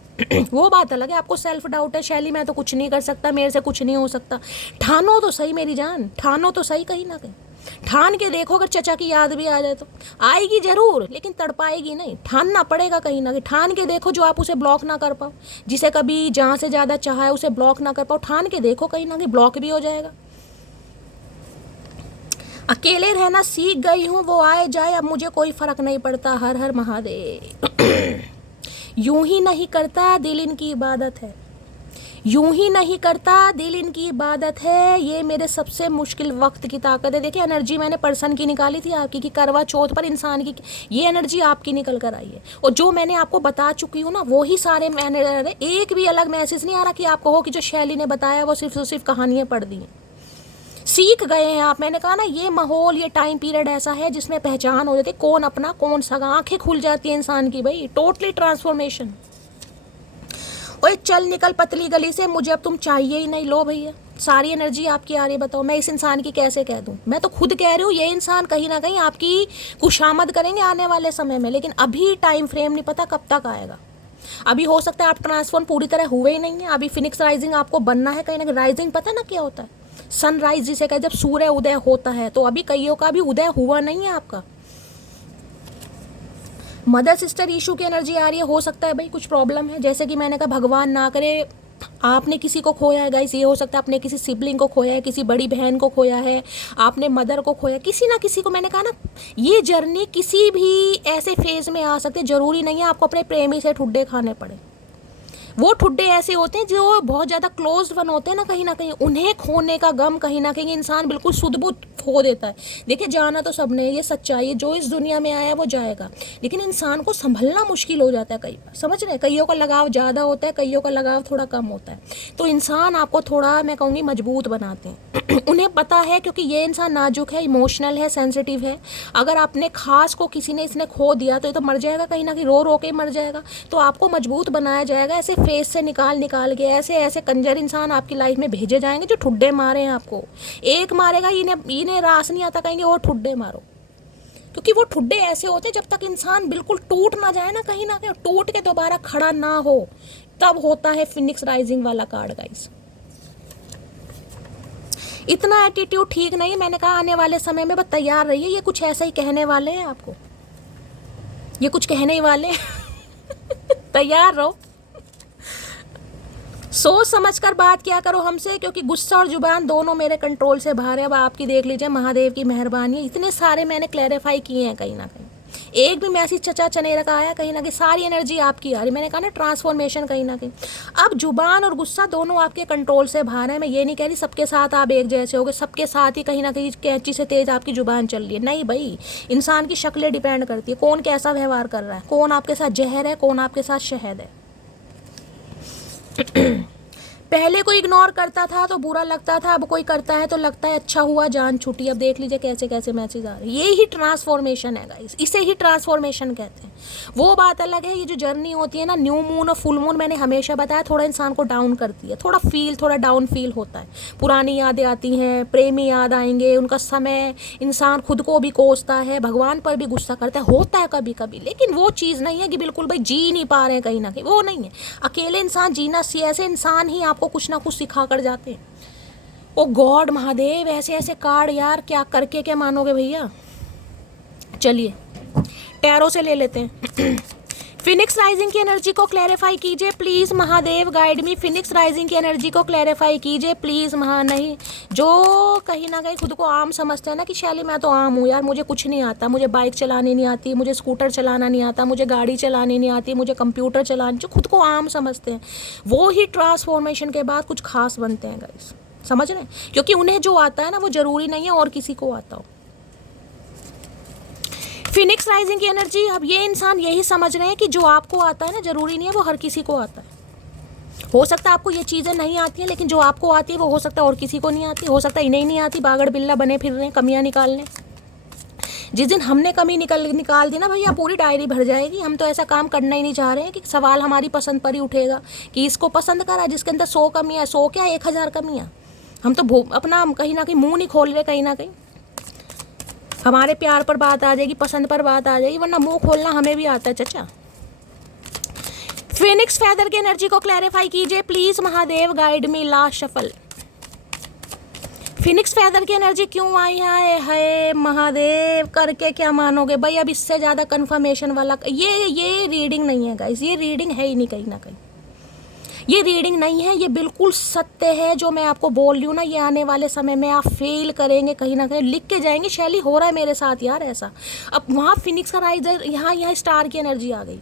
वो बात अलग है, आपको सेल्फ डाउट है, शैली मैं तो कुछ नहीं कर सकता, मेरे से कुछ नहीं हो सकता। ठानो तो सही मेरी जान, ठानो तो सही, कहीं ना कहीं ठान के देखो। अगर चचा की याद भी आ जाए तो आएगी जरूर, लेकिन तड़पाएगी नहीं, ठानना पड़ेगा कहीं ना कहीं। ठान के देखो जो आप उसे ब्लॉक ना कर पाओ, जिसे कभी जहाँ से ज़्यादा चाहा है उसे ब्लॉक ना कर पाओ, ठान के देखो, कहीं ना कहीं ब्लॉक भी हो जाएगा। अकेले रहना सीख गई हूँ, वो आए जाए अब मुझे कोई फर्क नहीं पड़ता, हर हर महादेव। यूं ही नहीं करता दिल इनकी इबादत है, यूं ही नहीं करता दिल इनकी इबादत है, ये मेरे सबसे मुश्किल वक्त की ताकत है। देखिए एनर्जी मैंने पर्सन की निकाली थी आपकी कि करवा चौथ पर इंसान की, ये एनर्जी आपकी निकल कर आई है। और जो मैंने आपको बता चुकी हूँ ना वो ही सारे मैंने, एक भी अलग मैसेज नहीं आ रहा कि आपको हो कि जो शैली ने बताया वो सिर्फ कहानियाँ पढ़ दी हैं, सीख गए हैं आप। मैंने कहा ना ये माहौल, ये टाइम पीरियड ऐसा है जिसमें पहचान हो जाती है कौन अपना कौन सगा, आंखें खुल जाती है इंसान की भाई, टोटली ट्रांसफॉर्मेशन। ओए चल निकल पतली गली से, मुझे अब तुम चाहिए ही नहीं। लो भैया सारी एनर्जी आपकी आ रही है, बताओ मैं इस इंसान की कैसे कह दूं। मैं तो खुद कह रही हूँ ये इंसान कहीं ना कहीं आपकी खुशामद करेंगे आने वाले समय में, लेकिन अभी टाइम फ्रेम नहीं पता कब तक आएगा। अभी हो सकता है आप ट्रांसफॉर्म पूरी तरह हुए ही नहीं है, अभी फिनिक्स राइजिंग आपको बनना है कहीं ना कहीं। राइजिंग पता है ना क्या होता है, सनराइज जिसे कहते हैं, जब सूर्य उदय होता है, तो अभी कईयों का भी उदय हुआ नहीं है आपका। मदर सिस्टर इशू की एनर्जी आ रही है, हो सकता है भाई कुछ प्रॉब्लम है, जैसे कि मैंने कहा भगवान ना करे आपने किसी को खोया है गाइस, ये हो सकता है आपने किसी सिबलिंग को खोया है, किसी बड़ी बहन को खोया है, आपने मदर को खोया, किसी ना किसी को। मैंने कहा ना ये जर्नी किसी भी ऐसे फेज में आ सकते, जरूरी नहीं है आपको अपने प्रेमी से ठुड्डे खाने पड़े। वो ठुड्डे ऐसे होते हैं जो बहुत ज़्यादा क्लोज वन होते हैं ना कहीं उन्हें खोने का गम कहीं ना कहीं इंसान बिल्कुल सुध-बुध खो देता है। देखिए जाना तो सबने, ये सच्चाई है, जो इस दुनिया में आया वो जाएगा, लेकिन इंसान को संभलना मुश्किल हो जाता है कई बार, समझ रहे हैं। कईयों का लगाव ज़्यादा होता है, कईयों का लगाव थोड़ा कम होता है, तो इंसान आपको थोड़ा मैं कहूँगी मजबूत बनाते हैं उन्हें पता है, क्योंकि ये इंसान नाजुक है, इमोशनल है, सेंसिटिव है। अगर अपने खास को किसी ने इसने खो दिया तो ये तो मर जाएगा कहीं ना कहीं, रो रो के मर जाएगा। तो आपको मजबूत बनाया जाएगा, ऐसे फेस से निकाल के ऐसे ऐसे कंजर इंसान आपकी लाइफ में भेजे जाएंगे जो ठुड्डे मारे हैं आपको। एक मारेगा इन्हें रास नहीं आता, कहेंगे और ठुड्डे मारो, क्योंकि वो ठुड्डे ऐसे होते हैं जब तक इंसान बिल्कुल टूट ना जाए ना कहीं टूट के दोबारा खड़ा ना हो, तब होता है फिनिक्स राइजिंग वाला कार्ड गाइस। इतना एटीट्यूड ठीक नहीं, मैंने कहा आने वाले समय में बस तैयार रहिए, ये कुछ ऐसा ही कहने वाले हैं आपको, ये कुछ कहने ही वाले तैयार रहो, सोच समझ कर बात क्या करो हमसे, क्योंकि गुस्सा और जुबान दोनों मेरे कंट्रोल से बाहर है। अब आपकी देख लीजिए, महादेव की मेहरबानी है, इतने सारे मैंने क्लैरिफाई किए हैं, कहीं ना कहीं एक भी मैसेज चचा चनेरा का आया कहीं ना कहीं, सारी एनर्जी आपकी आ रही। मैंने कहा ना ट्रांसफॉर्मेशन कहीं ना कहीं। अब जुबान और गुस्सा दोनों आपके कंट्रोल से बाहर है। मैं ये नहीं कह रही सबके साथ आप एक जैसे होगे, सबके साथ ही कहीं ना कहीं कैंची से तेज आपकी जुबान चल रही है, नहीं भाई। इंसान की शक्लें डिपेंड करती है, कौन कैसा व्यवहार कर रहा है, कौन आपके साथ जहर है, कौन आपके साथ शहद है। पहले कोई इग्नोर करता था तो बुरा लगता था, अब कोई करता है तो लगता है अच्छा हुआ जान छूटी। अब देख लीजिए कैसे कैसे मैसेज आ रहे हैं, ये ही ट्रांसफॉर्मेशन है गाइस, इसे ही ट्रांसफॉर्मेशन कहते हैं। वो बात अलग है, ये जो जर्नी होती है ना, न्यू मून और फुल मून मैंने हमेशा बताया थोड़ा इंसान को डाउन करती है, थोड़ा डाउन फील होता है, पुरानी यादें आती हैं, प्रेमी याद आएंगे, उनका समय, इंसान खुद को भी कोसता है, भगवान पर भी गुस्सा करता है, होता है कभी कभी। लेकिन वो चीज़ नहीं है कि बिल्कुल भाई जी नहीं पा रहे हैं कहीं ना कहीं, वो नहीं है। अकेले इंसान जीना, ऐसे इंसान ही आपको कुछ ना कुछ सिखा कर जाते हैं। ओ गॉड महादेव, ऐसे ऐसे कार्ड यार, क्या करके क्या मानोगे भैया। चलिए टैरो से ले लेते हैं फिनिक्स राइजिंग की एनर्जी को क्लैरिफाई कीजिए please Mahadev, guide me. Phoenix rising की एनर्जी को क्लैरिफाई कीजिए प्लीज नहीं, जो कहीं ना कहीं खुद को आम समझते हैं ना कि शैली मैं तो आम हूँ यार, मुझे कुछ नहीं आता, मुझे बाइक चलानी नहीं आती, मुझे स्कूटर चलाना नहीं आता, मुझे गाड़ी चलानी नहीं आती, मुझे कंप्यूटर चलानी, जो खुद को आम समझते हैं वो ही ट्रांसफॉर्मेशन के बाद कुछ खास बनते हैं गाइस, समझ रहे हैं। क्योंकि उन्हें जो आता है ना वो ज़रूरी नहीं है और किसी को आता हो। फिनिक्स राइजिंग की एनर्जी, अब ये इंसान यही समझ रहे हैं कि जो आपको आता है ना, जरूरी नहीं है वो हर किसी को आता है। हो सकता है आपको ये चीज़ें नहीं आती हैं, लेकिन जो आपको आती है वो हो सकता है और किसी को नहीं आती, हो सकता है इन्हें ही नहीं आती, बागड़ बिल्ला बने फिर रहे हैं कमियां निकालने। जिस दिन हमने कमी निकाल दी ना भैया, पूरी डायरी भर जाएगी। हम तो ऐसा काम करना ही नहीं चाह रहे हैं कि सवाल हमारी पसंद पर ही उठेगा कि इसको पसंद करा जिसके अंदर 100 कमियाँ, 100 क्या 1000 कमियाँ। हम तो अपना कहीं ना कहीं मुंह नहीं खोल रहे, कहीं ना कहीं हमारे प्यार पर बात आ जाएगी, पसंद पर बात आ जाएगी, वरना मुंह खोलना हमें भी आता है चचा। फिनिक्स फेदर की एनर्जी को क्लैरिफाई कीजिए please Mahadev, guide me last shuffle. Phoenix feather की एनर्जी क्यों आई है महादेव, करके क्या मानोगे भाई। अब इससे ज़्यादा कंफर्मेशन वाला ये रीडिंग नहीं है गाइस, ये रीडिंग है ही नहीं कहीं ना कहीं, ये रीडिंग नहीं है, ये बिल्कुल सत्य है जो मैं आपको बोल रही हूँ ना। ये आने वाले समय में आप फेल करेंगे कहीं ना कहीं, लिख के जाएंगे शैली हो रहा है मेरे साथ यार ऐसा। अब वहाँ फिनिक्स का राइजर, यहाँ स्टार की एनर्जी आ गई।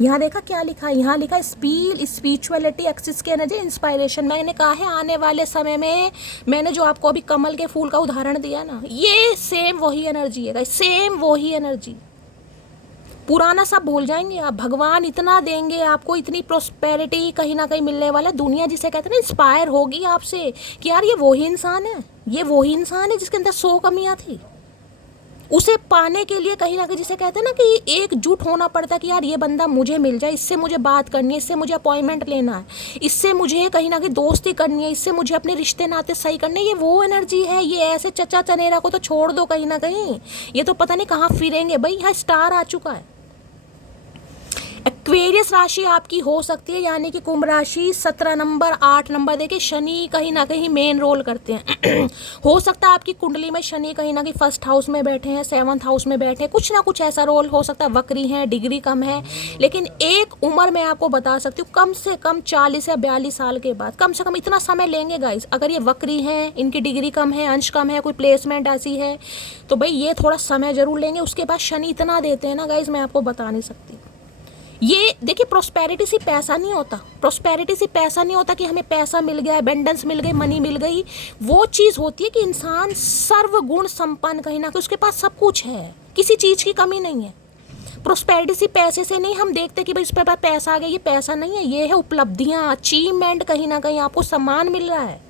यहाँ देखा क्या लिखा है, यहाँ लिखा स्पिरिचुअलिटी, एक्सिस की एनर्जी, इंस्पायरेशन। मैंने कहा है आने वाले समय में, मैंने जो आपको अभी कमल के फूल का उदाहरण दिया ना, ये सेम वही एनर्जी है, सेम वही एनर्जी। पुराना सब भूल जाएंगे आप, भगवान इतना देंगे आपको, इतनी प्रोस्पेरिटी कहीं ना कहीं मिलने वाला। दुनिया जिसे कहते हैं ना इंस्पायर होगी आपसे कि यार ये वही इंसान है, ये वही इंसान है जिसके अंदर 100 कमियाँ थी। उसे पाने के लिए कहीं ना कहीं जिसे कहते हैं ना कि एकजुट होना पड़ता है कि यार ये बंदा मुझे मिल जाए, इससे मुझे बात करनी है, इससे मुझे अपॉइंटमेंट लेना है, इससे मुझे कहीं ना कहीं दोस्ती करनी है, इससे मुझे अपने रिश्ते नाते सही करने। ये वो एनर्जी है। ये ऐसे चचा चनेरा को तो छोड़ दो कहीं ना कहीं, ये तो पता नहीं कहाँ फिरेंगे भाई। यहाँ स्टार आ चुका है। एक्वेरियस राशि आपकी हो सकती है, यानी कि कुंभ राशि 17 नंबर 8 नंबर। देखिए शनि कहीं ना कहीं मेन रोल करते हैं। हो सकता है आपकी कुंडली में शनि कहीं ना कहीं फर्स्ट हाउस में बैठे हैं, 7th हाउस में बैठे हैं, कुछ ना कुछ ऐसा रोल हो सकता है। वक्री हैं, डिग्री कम है, लेकिन एक उम्र मैं आपको बता सकती हूँ, कम से कम 40 या 42 साल के बाद, कम से कम इतना समय लेंगे गाइज। अगर ये वक्री हैं, इनकी डिग्री कम है, अंश कम है, कोई प्लेसमेंट ऐसी है, तो भाई ये थोड़ा समय जरूर लेंगे। उसके बाद शनि इतना देते हैं ना गाइज, मैं आपको बता नहीं सकती। ये देखिए प्रोस्पेरिटी से पैसा नहीं होता, प्रोस्पेरिटी से पैसा नहीं होता कि हमें पैसा मिल गया, एबेंडेंस मिल गई, मनी मिल गई। वो चीज़ होती है कि इंसान सर्वगुण संपन्न, कहीं ना कहीं उसके पास सब कुछ है, किसी चीज़ की कमी नहीं है। प्रोस्पेरिटी से पैसे से नहीं हम देखते कि भाई इस पर पैसा आ गया, ये पैसा नहीं है, ये है उपलब्धियाँ, अचीवमेंट। कहीं ना कहीं आपको सम्मान मिल रहा है।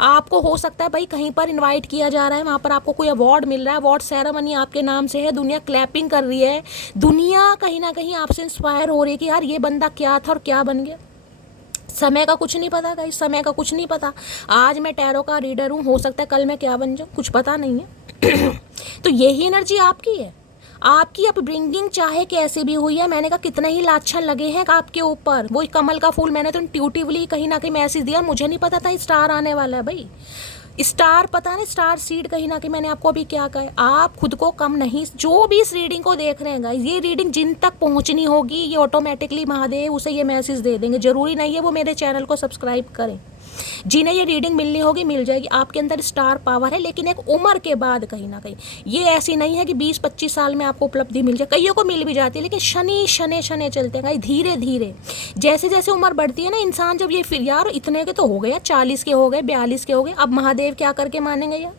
आपको हो सकता है भाई कहीं पर इनवाइट किया जा रहा है, वहाँ पर आपको कोई अवार्ड मिल रहा है, अवार्ड सेरेमनी आपके नाम से है, दुनिया क्लैपिंग कर रही है, दुनिया कहीं ना कहीं आपसे इंस्पायर हो रही है कि यार ये बंदा क्या था और क्या बन गया। समय का कुछ नहीं पता गाइस, समय का कुछ नहीं पता। आज मैं टैरो का रीडर हूँ, हो सकता है कल मैं क्या बन जाऊँ, कुछ पता नहीं है। तो यही एनर्जी आपकी है। आपकी अपब्रिंगिंग चाहे कैसी भी हुई है, मैंने कहा कितने ही लाछन लगे हैं आपके ऊपर। वो कमल का फूल मैंने तो इंट्यूटिवली कहीं ना कहीं मैसेज दिया, मुझे नहीं पता था स्टार आने वाला है भाई। स्टार पता नहीं, स्टार सीड कहीं ना कहीं मैंने आपको अभी क्या कहा है। आप खुद को कम नहीं, जो भी इस रीडिंग को देख रहे हैं गाइस, ये रीडिंग जिन तक पहुंचनी होगी, ये ऑटोमेटिकली महादेव उसे ये मैसेज दे देंगे। जरूरी नहीं है वो मेरे चैनल को सब्सक्राइब करें, जिन्हें ये रीडिंग मिलनी होगी मिल जाएगी। आपके अंदर स्टार पावर है, लेकिन एक उम्र के बाद कहीं ना कहीं, ये ऐसी नहीं है कि 20-25 साल में आपको उपलब्धि मिल जाए। कईयों को मिल भी जाती है, लेकिन शनि शनि शनि चलते हैं धीरे धीरे। जैसे जैसे उम्र बढ़ती है ना इंसान, जब ये फिर यार इतने के तो हो गए, 40 के हो गए, 42 के हो गए, अब महादेव क्या करके मानेंगे यार।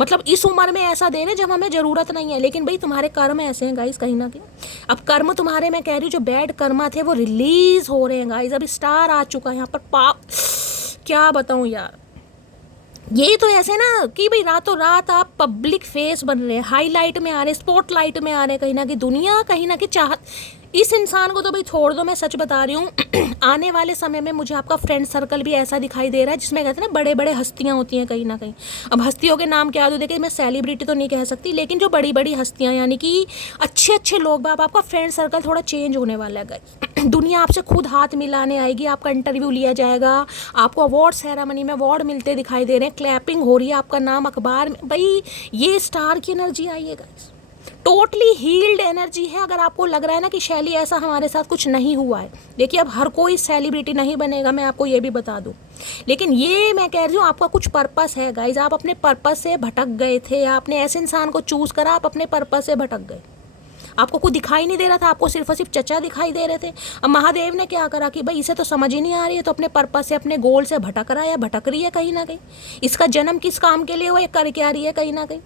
मतलब इस उम्र में ऐसा दे रहे जब हमें ज़रूरत नहीं है, लेकिन भाई तुम्हारे कर्म ऐसे हैं गाइस कहीं ना कहीं। अब कर्म तुम्हारे, मैं कह रही हूँ जो बैड कर्म थे वो रिलीज हो रहे हैं गाइस। अब स्टार आ चुका है यहाँ पर, पाप क्या बताऊँ यार। यही तो ऐसे ना कि भाई रातों रात आप पब्लिक फेस बन रहे हैं, हाईलाइट में आ रहे हैं, स्पॉटलाइट में आ रहे हैं, कहीं ना कहीं दुनिया कहीं ना कहीं चाहत। इस इंसान को तो भाई छोड़ दो, मैं सच बता रही हूँ। आने वाले समय में मुझे आपका फ्रेंड सर्कल भी ऐसा दिखाई दे रहा है जिसमें कहते हैं ना बड़े बड़े हस्तियाँ होती हैं कहीं ना कहीं। अब हस्तियों के नाम क्या दो, देखिए मैं सेलिब्रिटी तो नहीं कह सकती, लेकिन जो बड़ी बड़ी हस्तियाँ यानी कि अच्छे अच्छे लोग बाप, आपका फ्रेंड सर्कल थोड़ा चेंज होने वाला है गाइस। दुनिया आपसे खुद हाथ मिलाने आएगी, आपका इंटरव्यू लिया जाएगा, आपको अवार्ड सेरेमनी में अवार्ड मिलते दिखाई दे रहे हैं, क्लैपिंग हो रही है, आपका नाम अखबार में। भाई ये स्टार की एनर्जी आई है गाइस, टोटली हील्ड एनर्जी है। अगर आपको लग रहा है ना कि शैली ऐसा हमारे साथ कुछ नहीं हुआ है, देखिए अब हर कोई सेलिब्रिटी नहीं बनेगा, मैं आपको ये भी बता दूं, लेकिन ये मैं कह रही हूँ आपका कुछ पर्पस है गाइज। आप अपने पर्पस से भटक गए थे, आपने ऐसे इंसान को चूज करा, आप अपने पर्पस से भटक गए। आपको कुछ दिखाई नहीं दे रहा था, आपको सिर्फ और सिर्फ चचा दिखाई दे रहे थे। अब महादेव ने क्या करा कि भाई इसे तो समझ ही नहीं आ रही है, तो अपने पर्पस से, अपने गोल से भटक रहा है या भटक रही है कहीं ना कहीं। इसका जन्म किस काम के लिए हुआ, ये कर क्या रही है कहीं ना कहीं।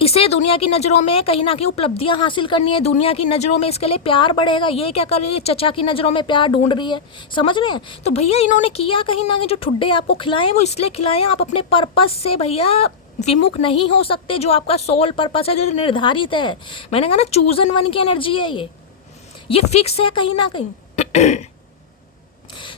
इसे दुनिया की नज़रों में कहीं ना कहीं उपलब्धियां हासिल करनी है, दुनिया की नज़रों में इसके लिए प्यार बढ़ेगा। ये क्या कर रही है, चचा की नज़रों में प्यार ढूंढ रही है, समझ रहे हैं। तो भैया इन्होंने किया कहीं ना कहीं, जो ठुड्डे आपको खिलाएं वो इसलिए खिलाएं, आप अपने पर्पस से भैया विमुख नहीं हो सकते। जो आपका सोल पर्पस है, जो निर्धारित है, मैंने कहा ना चूजन वन की एनर्जी है, ये फिक्स है कहीं ना कहीं।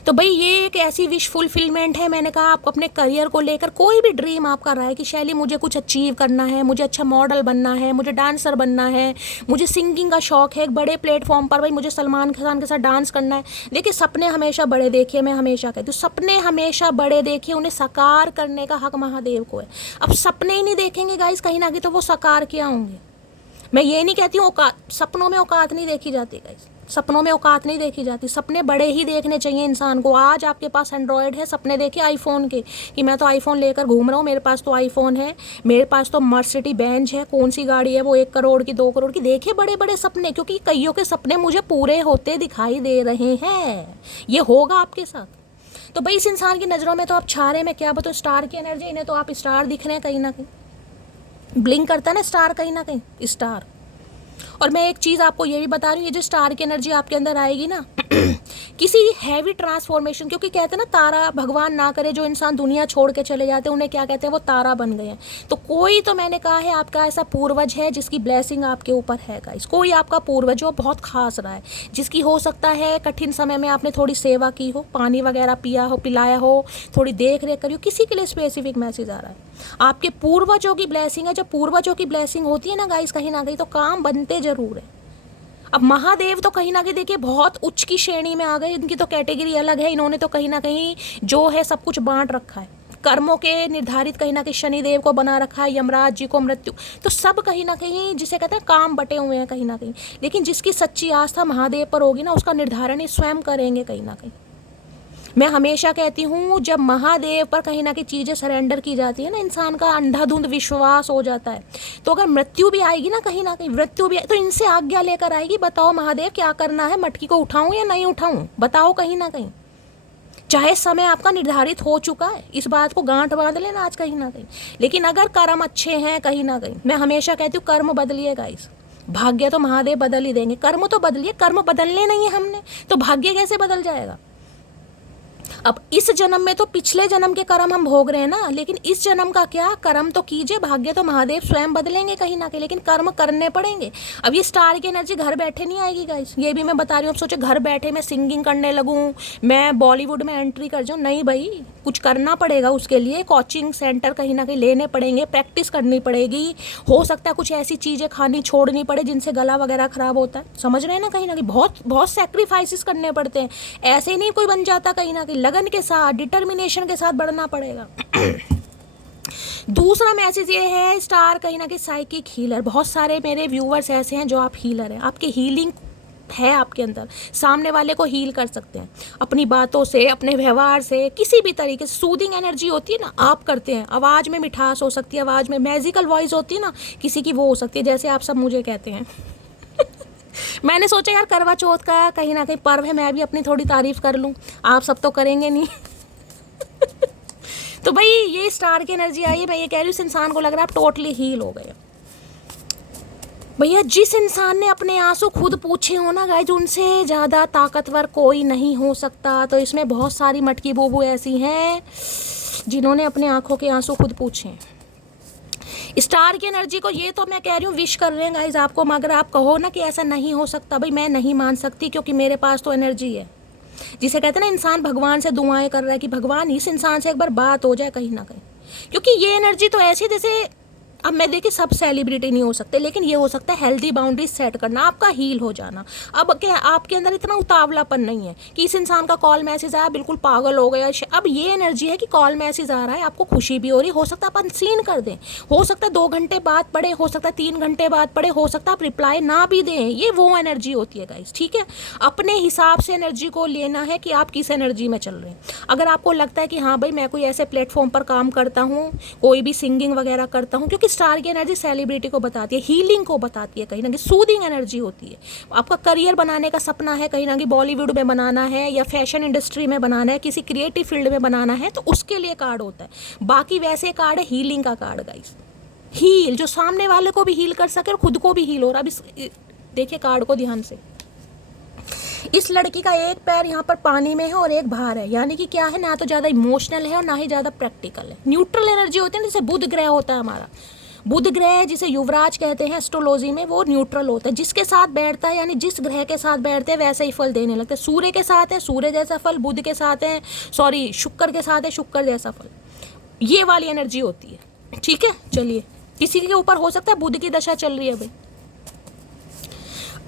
तो भाई ये एक ऐसी विश फुलफिलमेंट है। मैंने कहा आप अपने करियर को लेकर कोई भी ड्रीम आपका रहा है कि शैली मुझे कुछ अचीव करना है, मुझे अच्छा मॉडल बनना है, मुझे डांसर बनना है, मुझे सिंगिंग का शौक है, एक बड़े प्लेटफॉर्म पर भाई मुझे सलमान खान के साथ डांस करना है। देखिए सपने हमेशा बड़े देखिए, मैं हमेशा कहती हूँ सपने हमेशा बड़े देखिए, उन्हें साकार करने का हक महादेव को है। अब सपने ही नहीं देखेंगे गाइस कहीं ना कहीं तो वो साकार क्या होंगे। मैं ये नहीं कहती हूँ औकात, सपनों में औकात नहीं देखी जाती गाइस, सपनों में औकात नहीं देखी जाती, सपने बड़े ही देखने चाहिए इंसान को। आज आपके पास एंड्रॉयड है, सपने देखिए आईफोन के कि मैं तो आईफोन लेकर घूम रहा हूँ, मेरे पास तो आईफोन है, मेरे पास तो मर्सिडीज बेंज है, कौन सी गाड़ी है वो 1 करोड़ की 2 करोड़ की। देखिए बड़े बड़े सपने, क्योंकि कईयों के सपने मुझे पूरे होते दिखाई दे रहे हैं। ये होगा आपके साथ। तो भाई इस इंसान की नज़रों में तो आप छा रहे हैं, मैं क्या बताऊँ, स्टार की एनर्जी, इन्हें तो आप स्टार दिख रहे हैं कहीं ना कहीं, ब्लिंक करता है ना स्टार कहीं ना कहीं, स्टार। और मैं एक चीज़ आपको ये भी बता रही हूँ, ये जो स्टार की एनर्जी आपके अंदर आएगी ना किसी हैवी ट्रांसफॉर्मेशन, क्योंकि कहते हैं ना तारा, भगवान ना करे जो इंसान दुनिया छोड़ के चले जाते हैं उन्हें क्या कहते हैं, वो तारा बन गए हैं। तो कोई तो मैंने कहा है आपका ऐसा पूर्वज है जिसकी ब्लेसिंग आपके ऊपर है गाइस, कोई आपका पूर्वज जो बहुत खास रहा है, जिसकी हो सकता है कठिन समय में आपने थोड़ी सेवा की हो, पानी वगैरह पिया हो, पिलाया हो, थोड़ी देख रेख करी हो, किसी के लिए स्पेसिफिक मैसेज आ रहा है। आपके पूर्वजों की ब्लेसिंग है। जब पूर्वजों की ब्लेसिंग होती है ना गाइस कहीं ना कहीं तो काम बनते जरूर है। अब महादेव तो कहीं ना कहीं देखिए बहुत उच्च की श्रेणी में आ गए, इनकी तो कैटेगरी अलग है। इन्होंने तो कहीं ना कहीं जो है सब कुछ बांट रखा है, कर्मों के निर्धारित कहीं ना कहीं शनिदेव को बना रखा है, यमराज जी को, मृत्यु, तो सब कहीं ना कहीं जिसे कहते हैं काम बटे हुए हैं कहीं ना कहीं। लेकिन जिसकी सच्ची आस्था महादेव पर होगी ना, उसका निर्धारण ही स्वयं करेंगे कहीं ना कहीं। मैं हमेशा कहती हूँ जब महादेव पर कहीं ना कहीं चीज़ें सरेंडर की जाती है ना, इंसान का अंधाधुंध विश्वास हो जाता है। तो अगर मृत्यु भी आएगी ना कहीं ना कहीं, मृत्यु भी तो इनसे आज्ञा लेकर आएगी, बताओ महादेव क्या करना है, मटकी को उठाऊं या नहीं उठाऊं, बताओ कहीं ना कहीं। चाहे समय आपका निर्धारित हो चुका है, इस बात को गांठ बांध लेना आज कहीं ना कहीं। लेकिन अगर कर्म अच्छे हैं कहीं ना कहीं, मैं हमेशा कहती हूँ कर्म बदलिए गाइस, भाग्य तो महादेव बदल ही देंगे। कर्म तो बदलिए, कर्म बदलने नहीं है हमने, तो भाग्य कैसे बदल जाएगा। अब इस जन्म में तो पिछले जन्म के कर्म हम भोग रहे हैं ना, लेकिन इस जन्म का क्या, कर्म तो कीजिए, भाग्य तो महादेव स्वयं बदलेंगे कहीं ना कहीं, लेकिन कर्म करने पड़ेंगे। अब ये स्टार की एनर्जी घर बैठे नहीं आएगी गाइस, ये भी मैं बता रही हूँ। अब सोचे घर बैठे मैं सिंगिंग करने लगूँ, मैं बॉलीवुड में एंट्री कर जाऊँ, नहीं भाई, कुछ करना पड़ेगा उसके लिए, कोचिंग सेंटर कहीं ना कहीं लेने पड़ेंगे, प्रैक्टिस करनी पड़ेगी, हो सकता है कुछ ऐसी चीज़ें खानी छोड़नी पड़े जिनसे गला वगैरह खराब होता है, समझ रहे हैं ना, कहीं ना कहीं बहुत बहुत सेक्रीफाइसेस करने पड़ते हैं। ऐसे ही नहीं कोई बन जाता, कहीं ना कहीं लगन के साथ, डिटर्मिनेशन के साथ बढ़ना पड़ेगा। दूसरा मैसेज ये है, स्टार कहीं ना कहीं साइकिक हीलर, बहुत सारे मेरे व्यूअर्स ऐसे हैं जो आप हीलर हैं, आपके हीलिंग है आपके अंदर, सामने वाले को हील कर सकते हैं अपनी बातों से, अपने व्यवहार से, किसी भी तरीके से। सूदिंग एनर्जी होती है ना, आप करते हैं, आवाज़ में मिठास हो सकती है, आवाज़ में मैजिकल वॉइस होती है ना किसी की, वो हो सकती है जैसे आप सब मुझे कहते हैं। मैंने सोचा यार करवा चौथ का कहीं ना कहीं पर्व है, मैं भी अपनी थोड़ी तारीफ कर लूँ, आप सब तो करेंगे नहीं। तो भाई ये स्टार की एनर्जी आई है, मैं ये कह रही हूँ इस इंसान को लग रहा है आप टोटली हील हो गए। भैया जिस इंसान ने अपने आंसू खुद पूछे हो ना गाइस, उनसे ज़्यादा ताकतवर कोई नहीं हो सकता। तो इसमें बहुत सारी मटकी बोबू ऐसी हैं जिन्होंने अपने आंखों के आंसू खुद पूछे हैं। स्टार की एनर्जी को ये तो मैं कह रही हूँ विश कर रहे हैं गाइस आपको, मगर आप कहो ना कि ऐसा नहीं हो सकता, भाई मैं नहीं मान सकती क्योंकि मेरे पास तो एनर्जी है। जिसे कहते हैं ना इंसान भगवान से दुआएं कर रहा है कि भगवान इस इंसान से एक बार बात हो जाए कहीं ना कहीं, क्योंकि ये एनर्जी तो ऐसी जैसे, अब मैं देखिए सब सेलिब्रिटी नहीं हो सकते, लेकिन ये हो सकता है हेल्दी बाउंड्रीज सेट करना, आपका हील हो जाना। अब क्या आपके अंदर इतना उतावलापन नहीं है कि इस इंसान का कॉल मैसेज आया बिल्कुल पागल हो गया। अब ये एनर्जी है कि कॉल मैसेज आ रहा है, आपको खुशी भी हो रही, हो सकता है अपन सीन कर दें, हो सकता है 2 घंटे बाद पढ़े, हो सकता है 3 घंटे बाद पढ़े, हो सकता है आप रिप्लाई ना भी दें। ये वो एनर्जी होती है गाइस, ठीक है। अपने हिसाब से एनर्जी को लेना है कि आप किस एनर्जी में चल रहे हैं। अगर आपको लगता है कि हाँ भाई मैं कोई ऐसे प्लेटफॉर्म पर काम करता हूँ, कोई भी सिंगिंग वगैरह करता हूँ, क्योंकि स्टार की एनर्जी सेलिब्रिटी को बताती है, हीलिंग को बताती है, कहीं ना कहीं सूदिंग एनर्जी होती है। आपका करियर बनाने का सपना है, कहीं ना कहीं बॉलीवुड में बनाना है या फैशन इंडस्ट्री में बनाना है, किसी क्रिएटिव फील्ड में बनाना है, तो उसके लिए कार्ड होता है। बाकी वैसे कार्ड है हीलिंग का कार्ड गाइस, हील, जो सामने वाले को भी हील कर सके और खुद को भी हील हो रहा। अब देखिए कार्ड को ध्यान से, इस लड़की का एक पैर यहाँ पर पानी में है और एक बाहर है, यानी कि क्या है, ना तो ज़्यादा इमोशनल है और ना ही ज़्यादा प्रैक्टिकल है। न्यूट्रल एनर्जी होती है, जैसे बुध ग्रह होता है हमारा, बुध ग्रह जिसे युवराज कहते हैं एस्ट्रोलॉजी में, वो न्यूट्रल होता है। जिसके साथ बैठता है, यानी जिस ग्रह के साथ बैठते हैं वैसा ही फल देने लगता है। सूर्य के साथ है सूर्य जैसा फल, बुध के साथ है शुक्र के साथ है शुक्र जैसा फल, ये वाली एनर्जी होती है। ठीक है, चलिए, किसी के ऊपर हो सकता है बुध की दशा चल रही है भाई।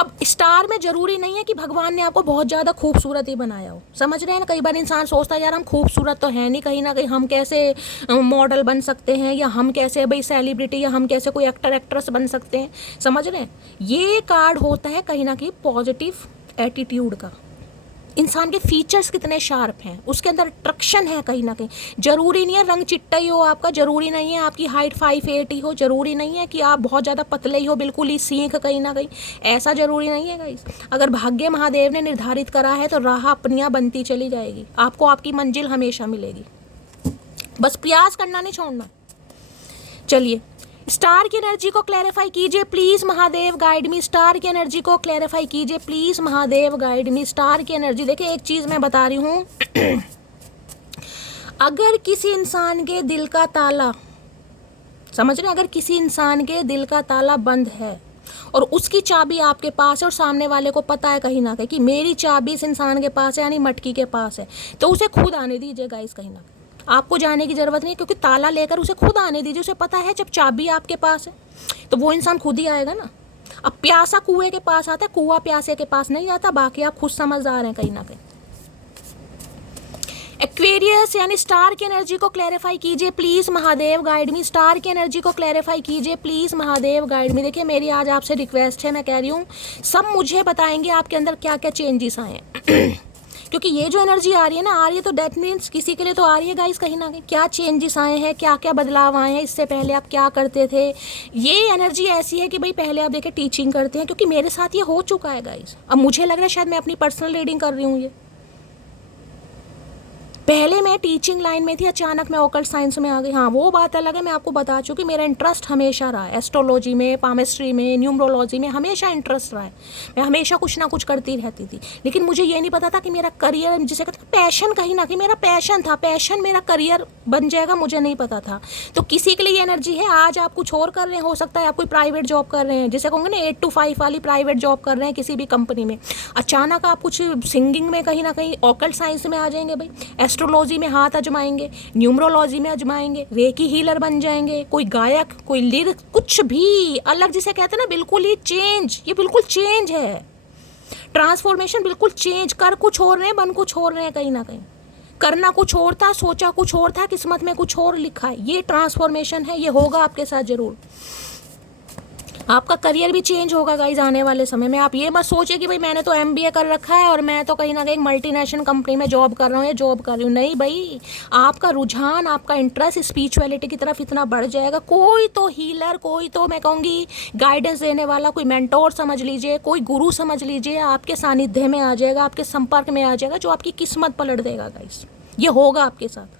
अब स्टार में जरूरी नहीं है कि भगवान ने आपको बहुत ज़्यादा खूबसूरत ही बनाया हो, समझ रहे हैं ना। कई बार इंसान सोचता है यार हम खूबसूरत तो है नहीं, कहीं ना कहीं हम कैसे मॉडल बन सकते हैं, या हम कैसे भाई सेलिब्रिटी, या हम कैसे कोई एक्टर एक्ट्रेस बन सकते हैं, समझ रहे हैं। ये कार्ड होता है कहीं ना कहीं पॉजिटिव एटीट्यूड का, इंसान के फीचर्स कितने शार्प हैं, उसके अंदर अट्रैक्शन है कहीं ना कहीं। जरूरी नहीं है रंग चिट्टा ही हो आपका, जरूरी नहीं है आपकी हाइट 5'8" ही हो, जरूरी नहीं है कि आप बहुत ज़्यादा पतले ही हो, बिल्कुल ही सीख कहीं ना कहीं, ऐसा जरूरी नहीं है गाइस। अगर भाग्य महादेव ने निर्धारित करा है तो राह अपनियाँ बनती चली जाएगी, आपको आपकी मंजिल हमेशा मिलेगी, बस प्रयास करना नहीं छोड़ना। चलिए, स्टार की एनर्जी को क्लैरिफाई कीजिए please Mahadev guide me, star की एनर्जी को क्लैरिफाई कीजिए please Mahadev guide me, star की एनर्जी। देखिए एक चीज मैं बता रही हूँ अगर किसी इंसान के दिल का ताला, समझ रहे हैं, अगर किसी इंसान के दिल का ताला बंद है और उसकी चाबी आपके पास है और सामने वाले को पता है कहीं ना कहीं कि मेरी चाबी इस इंसान के पास है, यानी मटकी के पास है, तो उसे खुद आने दीजिए गाइस, कहीं ना कहीं आपको जाने की जरूरत नहीं है, क्योंकि ताला लेकर उसे खुद आने दीजिए। उसे पता है जब चाबी आपके पास है तो वो इंसान खुद ही आएगा ना। अब प्यासा कुएं के पास आता है, कुआं प्यासे के पास नहीं आता, बाकी आप खुद समझदार हैं कहीं ना कहीं। एक्वेरियस यानी स्टार की एनर्जी को क्लैरिफाई कीजिए please Mahadev guide me, star की एनर्जी को क्लैरिफाई कीजिए प्लीज महादेव गाइड मी। देखिए मेरी आज आपसे रिक्वेस्ट है, मैं कह रही हूँ सब मुझे बताएंगे आपके अंदर क्या क्या चेंजेस आए हैं क्योंकि ये जो एनर्जी आ रही है ना, आ रही है तो दैट मीन्स किसी के लिए तो आ रही है गाइस, कहीं ना कहीं क्या चेंजेस आए हैं, क्या क्या बदलाव आए हैं, इससे पहले आप क्या करते थे। ये एनर्जी ऐसी है कि भाई पहले आप देखिए टीचिंग करते हैं, क्योंकि मेरे साथ ये हो चुका है गाइस। अब मुझे लग रहा है शायद मैं अपनी पर्सनल रीडिंग कर रही हूँ। ये पहले मैं टीचिंग लाइन में थी, अचानक मैं ऑकल्ट साइंस में आ गई। हाँ वो बात अलग है, मैं आपको बता चुकी, मेरा इंटरेस्ट हमेशा रहा है एस्ट्रोलॉजी में, पामिस्ट्री में, न्यूमरोलॉजी में, हमेशा इंटरेस्ट रहा है। मैं हमेशा कुछ ना कुछ करती रहती थी, लेकिन मुझे ये नहीं पता था कि मेरा करियर, जिसे कहते हैं पैशन, कहीं ना कहीं मेरा पैशन था, पैशन मेरा करियर बन जाएगा, मुझे नहीं पता था। तो किसी के लिए ये एनर्जी है, आज आप कुछ और कर रहे हैं, हो सकता है आप कोई प्राइवेट जॉब कर रहे हैं, जिसे कहूँगे ना 8 to 5 वाली प्राइवेट जॉब कर रहे हैं किसी भी कंपनी में, अचानक आप कुछ सिंगिंग में कहीं ना कहीं ऑकल्ट साइंस में आ जाएंगे भाई, एस्ट्रोलॉजी में हाथ आजमाएंगे, न्यूमरोलॉजी में आजमाएंगे, रेकी हीलर बन जाएंगे, कोई गायक, कोई लिरिक, कुछ भी अलग, जिसे कहते हैं ना बिल्कुल ही चेंज, ये बिल्कुल चेंज है, ट्रांसफॉर्मेशन, बिल्कुल चेंज, कर कुछ और रहे हैं, बन कुछ और रहे हैं, कहीं ना कहीं करना कुछ और था, सोचा कुछ और था, किस्मत में कुछ और लिखा है। ये ट्रांसफॉर्मेशन है, ये होगा आपके साथ जरूर। आपका करियर भी चेंज होगा गाइज आने वाले समय में। आप ये मत सोचिए कि भाई मैंने तो MBA कर रखा है और मैं तो कहीं ना कहीं मल्टीनेशनल कंपनी में जॉब कर रहा हूँ या जॉब कर रही हूँ, नहीं भाई, आपका रुझान, आपका इंटरेस्ट स्पिरिचुअलिटी की तरफ इतना बढ़ जाएगा। कोई तो हीलर, कोई तो मैं कहूँगी गाइडेंस देने वाला, कोई मेंटोर समझ लीजिए, कोई गुरु समझ लीजिए, आपके सानिध्य में आ जाएगा, आपके संपर्क में आ जाएगा, जो आपकी किस्मत पलट देगा गाइज। ये होगा आपके साथ।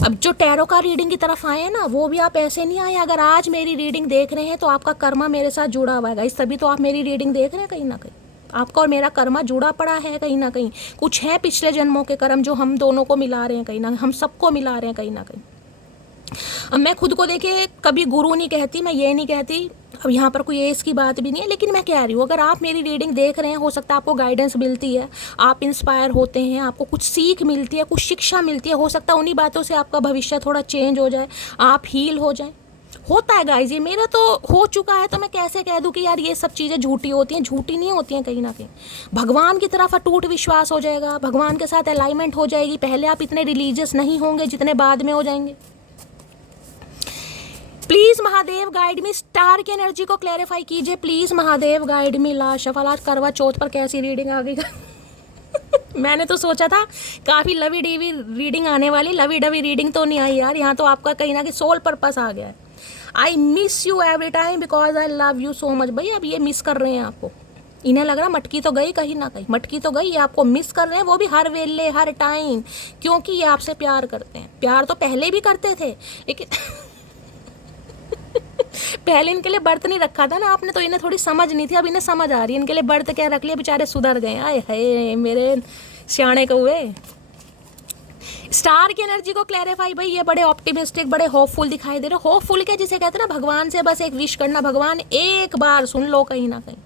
अब जो टैरो का रीडिंग की तरफ आए हैं ना, वो भी आप ऐसे नहीं आए। अगर आज मेरी रीडिंग देख रहे हैं तो आपका कर्मा मेरे साथ जुड़ा हुआ है गाइस, तभी तो आप मेरी रीडिंग देख रहे हैं। कहीं ना कहीं आपका और मेरा कर्मा जुड़ा पड़ा है, कहीं ना कहीं कुछ है पिछले जन्मों के कर्म जो हम दोनों को मिला रहे हैं, कहीं ना हम सबको मिला रहे हैं कहीं ना कहीं। अब मैं खुद को देखिए कभी गुरु नहीं कहती, मैं ये नहीं कहती, अब यहाँ पर कोई एज की बात भी नहीं है, लेकिन मैं कह रही हूँ अगर आप मेरी रीडिंग देख रहे हैं, हो सकता है आपको गाइडेंस मिलती है, आप इंस्पायर होते हैं, आपको कुछ सीख मिलती है, कुछ शिक्षा मिलती है, हो सकता है उन्हीं बातों से आपका भविष्य थोड़ा चेंज हो जाए, आप हील हो जाए। होता है गाइज, ये मेरा तो हो चुका है, तो मैं कैसे कह दूं कि यार ये सब चीज़ें झूठी होती हैं, झूठी नहीं होती हैं। कहीं ना कहीं भगवान की तरफ अटूट विश्वास हो जाएगा, भगवान के साथ अलाइनमेंट हो जाएगी, पहले आप इतने रिलीजियस नहीं होंगे जितने बाद में हो जाएंगे। Please Mahadev guide me, star की एनर्जी को क्लैरिफाई कीजिए please Mahadev guide me. Last सवाल, आज करवा चौथ पर कैसी रीडिंग आ गई मैंने तो सोचा था काफ़ी लवी डवी रीडिंग आने वाली, लवी डवी रीडिंग तो नहीं आई यार। यहाँ तो आपका कहीं ना कहीं सोल पर्पस आ गया है। I miss you every time because I love you so much. भाई अब ये मिस कर रहे हैं आपको, इन्हें लग रहा मटकी तो गई, कहीं ना कहीं मटकी तो गई, ये आपको मिस कर रहे हैं, वो भी हर वेले हर टाइम, क्योंकि ये आपसे प्यार करते हैं। प्यार तो पहले भी करते थे, लेकिन पहले इनके लिए व्रत नहीं रखा था ना आपने, तो इन्हें थोड़ी समझ नहीं थी, अब इन्हें समझ आ रही है। इनके लिए व्रत क्या रख लिया, बेचारे सुधर गए। आए हाय मेरे सियाने कौए। स्टार की एनर्जी को क्लैरिफाई, भाई ये बड़े ऑप्टिमिस्टिक, बड़े होपफुल दिखाई दे रहे हो। होपफुल क्या जिसे कहते हैं ना, भगवान से बस एक विश करना, भगवान एक बार सुन लो कहीं ना कहीं।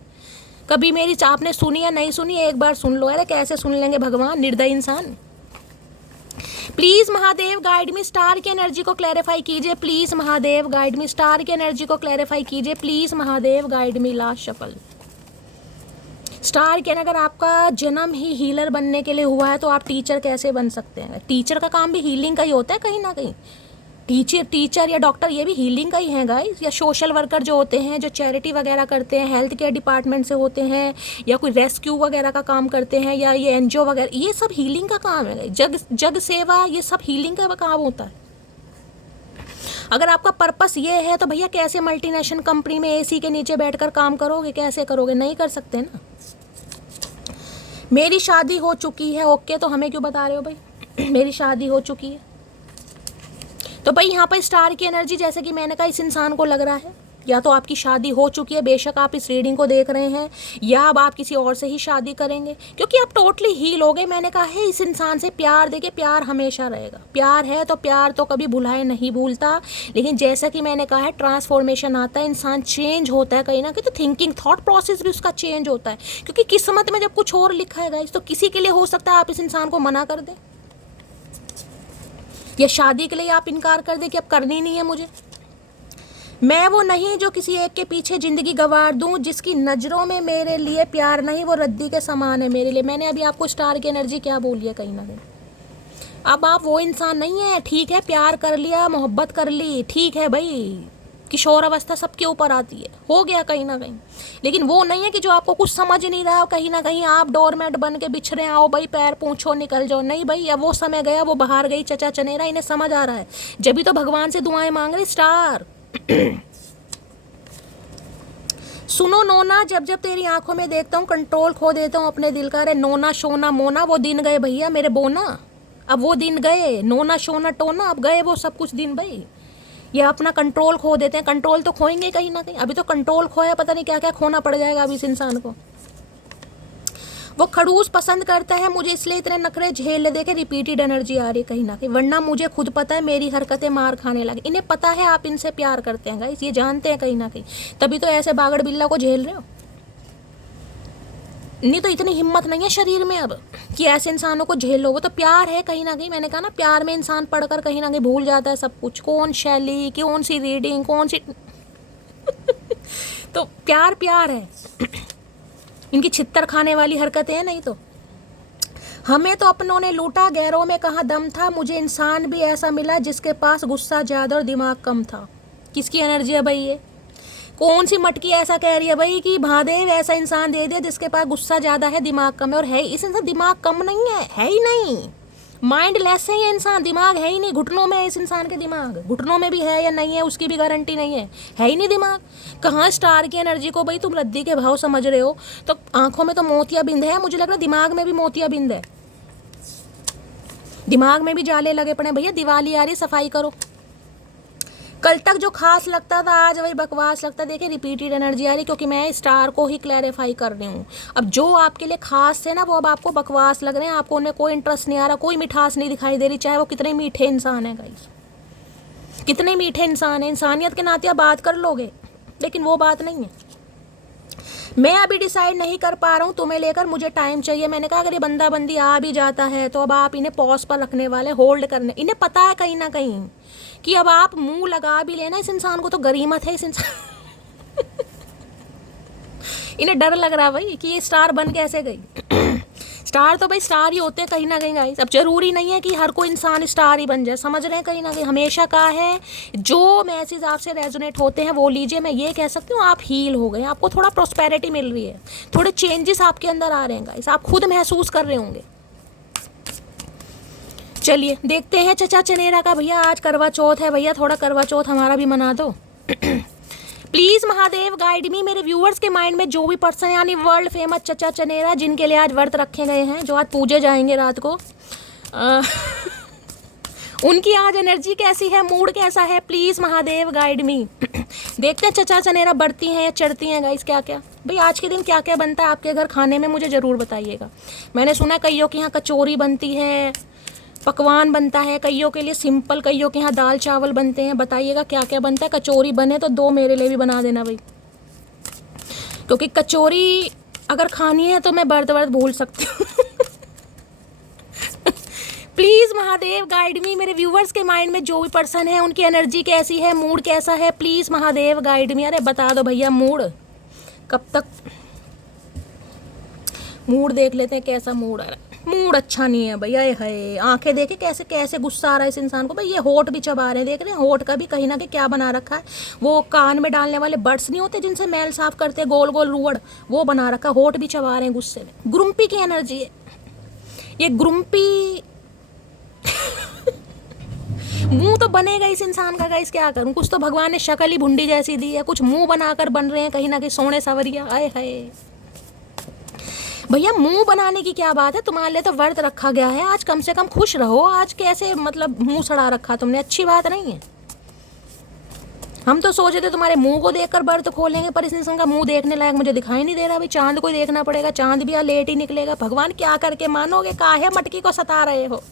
कभी मेरी आपने सुनी या नहीं सुनी, एक बार सुन लो। अरे कैसे सुन लेंगे भगवान, निर्दयी इंसान। Please Mahadev guide me, star की एनर्जी को क्लैरिफाई कीजिए। Please Mahadev guide me, star की एनर्जी को क्लैरिफाई कीजिए। Please Mahadev guide me. Last shuffle. Star के अगर आपका जन्म ही हीलर बनने के लिए हुआ है तो आप टीचर कैसे बन सकते हैं? टीचर का काम भी हीलिंग का ही होता है कहीं ना कहीं। टीचर या डॉक्टर ये भी हीलिंग का ही है गाइस। या सोशल वर्कर जो होते हैं, जो चैरिटी वगैरह करते हैं, हेल्थ केयर डिपार्टमेंट से होते हैं, या कोई रेस्क्यू वगैरह का काम करते हैं, या ये एनजीओ वगैरह, ये सब हीलिंग का काम है। जग सेवा, ये सब हीलिंग का काम होता है। अगर आपका पर्पस ये है तो भैया कैसे मल्टीनेशनल कंपनी में एसी के नीचे बैठकर काम करोगे? कैसे करोगे? नहीं कर सकते ना। मेरी शादी हो चुकी है, ओके, तो हमें क्यों बता रहे हो भाई? मेरी शादी हो चुकी है तो भाई यहाँ पर स्टार की एनर्जी, जैसे कि मैंने कहा, इस इंसान को लग रहा है या तो आपकी शादी हो चुकी है, बेशक आप इस रीडिंग को देख रहे हैं, या अब आप किसी और से ही शादी करेंगे, क्योंकि आप टोटली हील हो गए। मैंने कहा है इस इंसान से प्यार देके, प्यार हमेशा रहेगा। प्यार है तो प्यार तो कभी भुलाए नहीं भूलता। लेकिन जैसा कि मैंने कहा है, ट्रांसफॉर्मेशन आता है, इंसान चेंज होता है कहीं ना कहीं, तो थिंकिंग थॉट प्रोसेस भी उसका चेंज होता है। क्योंकि किस्मत में जब कुछ और लिखा है गाइस, तो किसी के लिए हो सकता है आप इस इंसान को मना कर दें, या शादी के लिए आप इनकार कर दें कि अब करनी नहीं है मुझे। मैं वो नहीं जो किसी एक के पीछे ज़िंदगी गंवार दूं, जिसकी नज़रों में मेरे लिए प्यार नहीं, वो रद्दी के समान है मेरे लिए। मैंने अभी आपको स्टार की एनर्जी क्या बोली है कहीं ना कहीं। अब आप वो इंसान नहीं है, ठीक है, प्यार कर लिया, मोहब्बत कर ली, ठीक है भाई, किशोर अवस्था सबके ऊपर आती है, हो गया कहीं ना कहीं। लेकिन वो नहीं है कि जो आपको कुछ समझ नहीं रहा, कहीं ना कहीं आप डोरमेट बन के बिछड़े आओ भाई, पैर पूछो निकल जाओ। नहीं भाई, अब वो समय गया, वो बाहर गई चचा चनेरा, इन्हें समझ आ रहा है। जब भी तो भगवान से दुआएं मांग रही स्टार। सुनो नोना, जब जब तेरी आंखों में देखता हूँ कंट्रोल खो देता हूँ अपने दिल का। अरे नोना शोना मोना, वो दिन गए भैया मेरे बोना, अब वो दिन गए। नोना शोना टोना, अब गए वो सब कुछ दिन भाई। ये अपना कंट्रोल खो देते हैं। कंट्रोल तो खोएंगे कहीं ना कहीं। अभी तो कंट्रोल खोया, पता नहीं क्या क्या खोना पड़ जाएगा अभी इस इंसान को। वो खड़ूस पसंद करता है मुझे, इसलिए इतने नखरे झेल ले। देखे रिपीटेड एनर्जी आ रही है कहीं ना कहीं, वरना मुझे खुद पता है मेरी हरकतें मार खाने लगे। इन्हें पता है आप इनसे प्यार करते हैं गाइस, ये जानते हैं कहीं ना कहीं, तभी तो ऐसे बागड़ बिल्ला को झेल रहे हो। नहीं तो इतनी हिम्मत नहीं है शरीर में अब कि ऐसे इंसानों को झेल लो। वो तो प्यार है कहीं ना कहीं। मैंने कहा ना, प्यार में इंसान पढ़कर कहीं ना कहीं भूल जाता है सब कुछ, कौन शैली, कौन सी रीडिंग, कौन सी तो प्यार प्यार है। इनकी छित्तर खाने वाली हरकतें हैं। नहीं तो हमें तो अपनों ने लूटा, गैरों में कहाँ दम था। मुझे इंसान भी ऐसा मिला जिसके पास गुस्सा ज़्यादा और दिमाग कम था। किसकी एनर्जी है भाई ये? कौन सी मटकी ऐसा कह रही है भाई कि महादेव ऐसा इंसान दे दिया जिसके पास गुस्सा ज़्यादा है, दिमाग कम है? और है इस इंसान दिमाग कम नहीं है ही नहीं। माइंड लेस है ये इंसान, दिमाग है ही नहीं। घुटनों में है इस इंसान के दिमाग, घुटनों में भी है या नहीं है उसकी भी गारंटी नहीं है ही नहीं दिमाग। कहाँ स्टार की एनर्जी को भाई तुम रद्दी के भाव समझ रहे हो? तो आंखों में तो मोतिया बिंद है, मुझे लग रहा है दिमाग में भी मोतिया बिंद है, दिमाग में भी जाले लगे पड़े। भैया दिवाली आ रही, सफाई करो। कल तक जो खास लगता था आज वही बकवास लगता है। देखिए रिपीटेड एनर्जी आ रही, क्योंकि मैं स्टार को ही क्लैरिफाई कर रही हूँ। अब जो आपके लिए खास थे ना, वो अब आपको बकवास लग रहे हैं, आपको उन्हें कोई इंटरेस्ट नहीं आ रहा, कोई मिठास नहीं दिखाई दे रही, चाहे वो कितने मीठे इंसान है गाइस, कितने मीठे इंसान है। इंसानियत के नाते आप बात कर लोगे, लेकिन वो बात नहीं है। मैं अभी डिसाइड नहीं कर पा रहा हूँ तुम्हें लेकर, मुझे टाइम चाहिए। मैंने कहा अगर ये बंदा बंदी आ भी जाता है तो अब आप इन्हें पॉज पर रखने वाले, होल्ड करने। इन्हें पता है कहीं ना कहीं कि अब आप मुंह लगा भी लेना इस इंसान को तो गरीमत है इस इंसान इन्हें डर लग रहा है भाई कि ये स्टार बन कैसे गई। स्टार तो भाई स्टार ही होते हैं कहीं ना कहीं गाइस। अब जरूरी नहीं है कि हर कोई इंसान स्टार ही बन जाए, समझ रहे हैं कहीं ना कहीं। हमेशा कहा है जो मैसेज आपसे रेजोनेट होते हैं वो लीजिए। मैं ये कह सकती हूँ आप हील हो गए, आपको थोड़ा प्रॉस्पेरिटी मिल रही है, थोड़े चेंजेस आपके अंदर आ रहे हैं गाइस, आप खुद महसूस कर रहे होंगे। चलिए देखते हैं चचा चनेरा का। भैया आज करवा चौथ है, भैया थोड़ा करवा चौथ हमारा भी मना दो प्लीज़ महादेव गाइड मी। मेरे व्यूअर्स के माइंड में जो भी पर्सन यानी वर्ल्ड फेमस चचा चनेरा जिनके लिए आज व्रत रखे गए हैं, जो आज पूजे जाएंगे रात को, उनकी आज एनर्जी कैसी है, मूड कैसा है? प्लीज़ महादेव गाइड मी। देखते हैं चचा चनेरा बढ़ती हैं या चढ़ती हैं गाइस क्या क्या। भाई आज के दिन क्या क्या बनता है आपके घर खाने में, मुझे ज़रूर बताइएगा। मैंने सुना कईयों के यहाँ कचौरी बनती है, पकवान बनता है, कईयों के लिए सिंपल, कईयों के यहाँ दाल चावल बनते हैं। बताइएगा क्या क्या बनता है। कचौरी बने तो 2 मेरे लिए भी बना देना भाई, क्योंकि कचौरी अगर खानी है तो मैं बर्द भूल सकती हूँ। प्लीज़ महादेव गाइड मी। मेरे व्यूवर्स के माइंड में जो भी पर्सन है उनकी एनर्जी कैसी है, मूड कैसा है, प्लीज़ महादेव गाइड मी। अरे बता दो भैया मूड, कब तक मूड देख लेते हैं कैसा मूड आ रहा है। मूड अच्छा नहीं है भैया। है आंखें देखे कैसे कैसे गुस्सा आ रहा है इस इंसान को। भाई ये होठ भी चबा रहे हैं, देख रहे हैं होठ का भी कहीं ना कहीं क्या बना रखा है। वो कान में डालने वाले बड्स नहीं होते जिनसे मैल साफ करते हैं, गोल गोल रूवड़, वो बना रखा है। होठ भी चबा रहे हैं गुस्से में। ग्रुम्पी की एनर्जी है ये। ग्रुम्पी मुंह तो बनेगा इस इंसान का गाइस, क्या करूं। कुछ तो भगवान ने शक्ल ही भुंडी जैसी दी है, कुछ मुंह बनाकर बन रहे हैं कहीं ना कहीं सोने सवरिया। आए हाय भैया, मुंह बनाने की क्या बात है, तुम्हारे लिए तो व्रत रखा गया है आज, कम से कम खुश रहो। आज कैसे मतलब मुंह सड़ा रखा तुमने, अच्छी बात नहीं है। हम तो सोचे थे तुम्हारे मुंह को देखकर व्रत खोलेंगे, पर इस इंसान का मुंह देखने लायक मुझे दिखाई नहीं दे रहा। भाई चांद को देखना पड़ेगा, चांद भी यहाँ लेट ही निकलेगा। भगवान क्या करके मानोगे, काहे मटकी को सता रहे हो।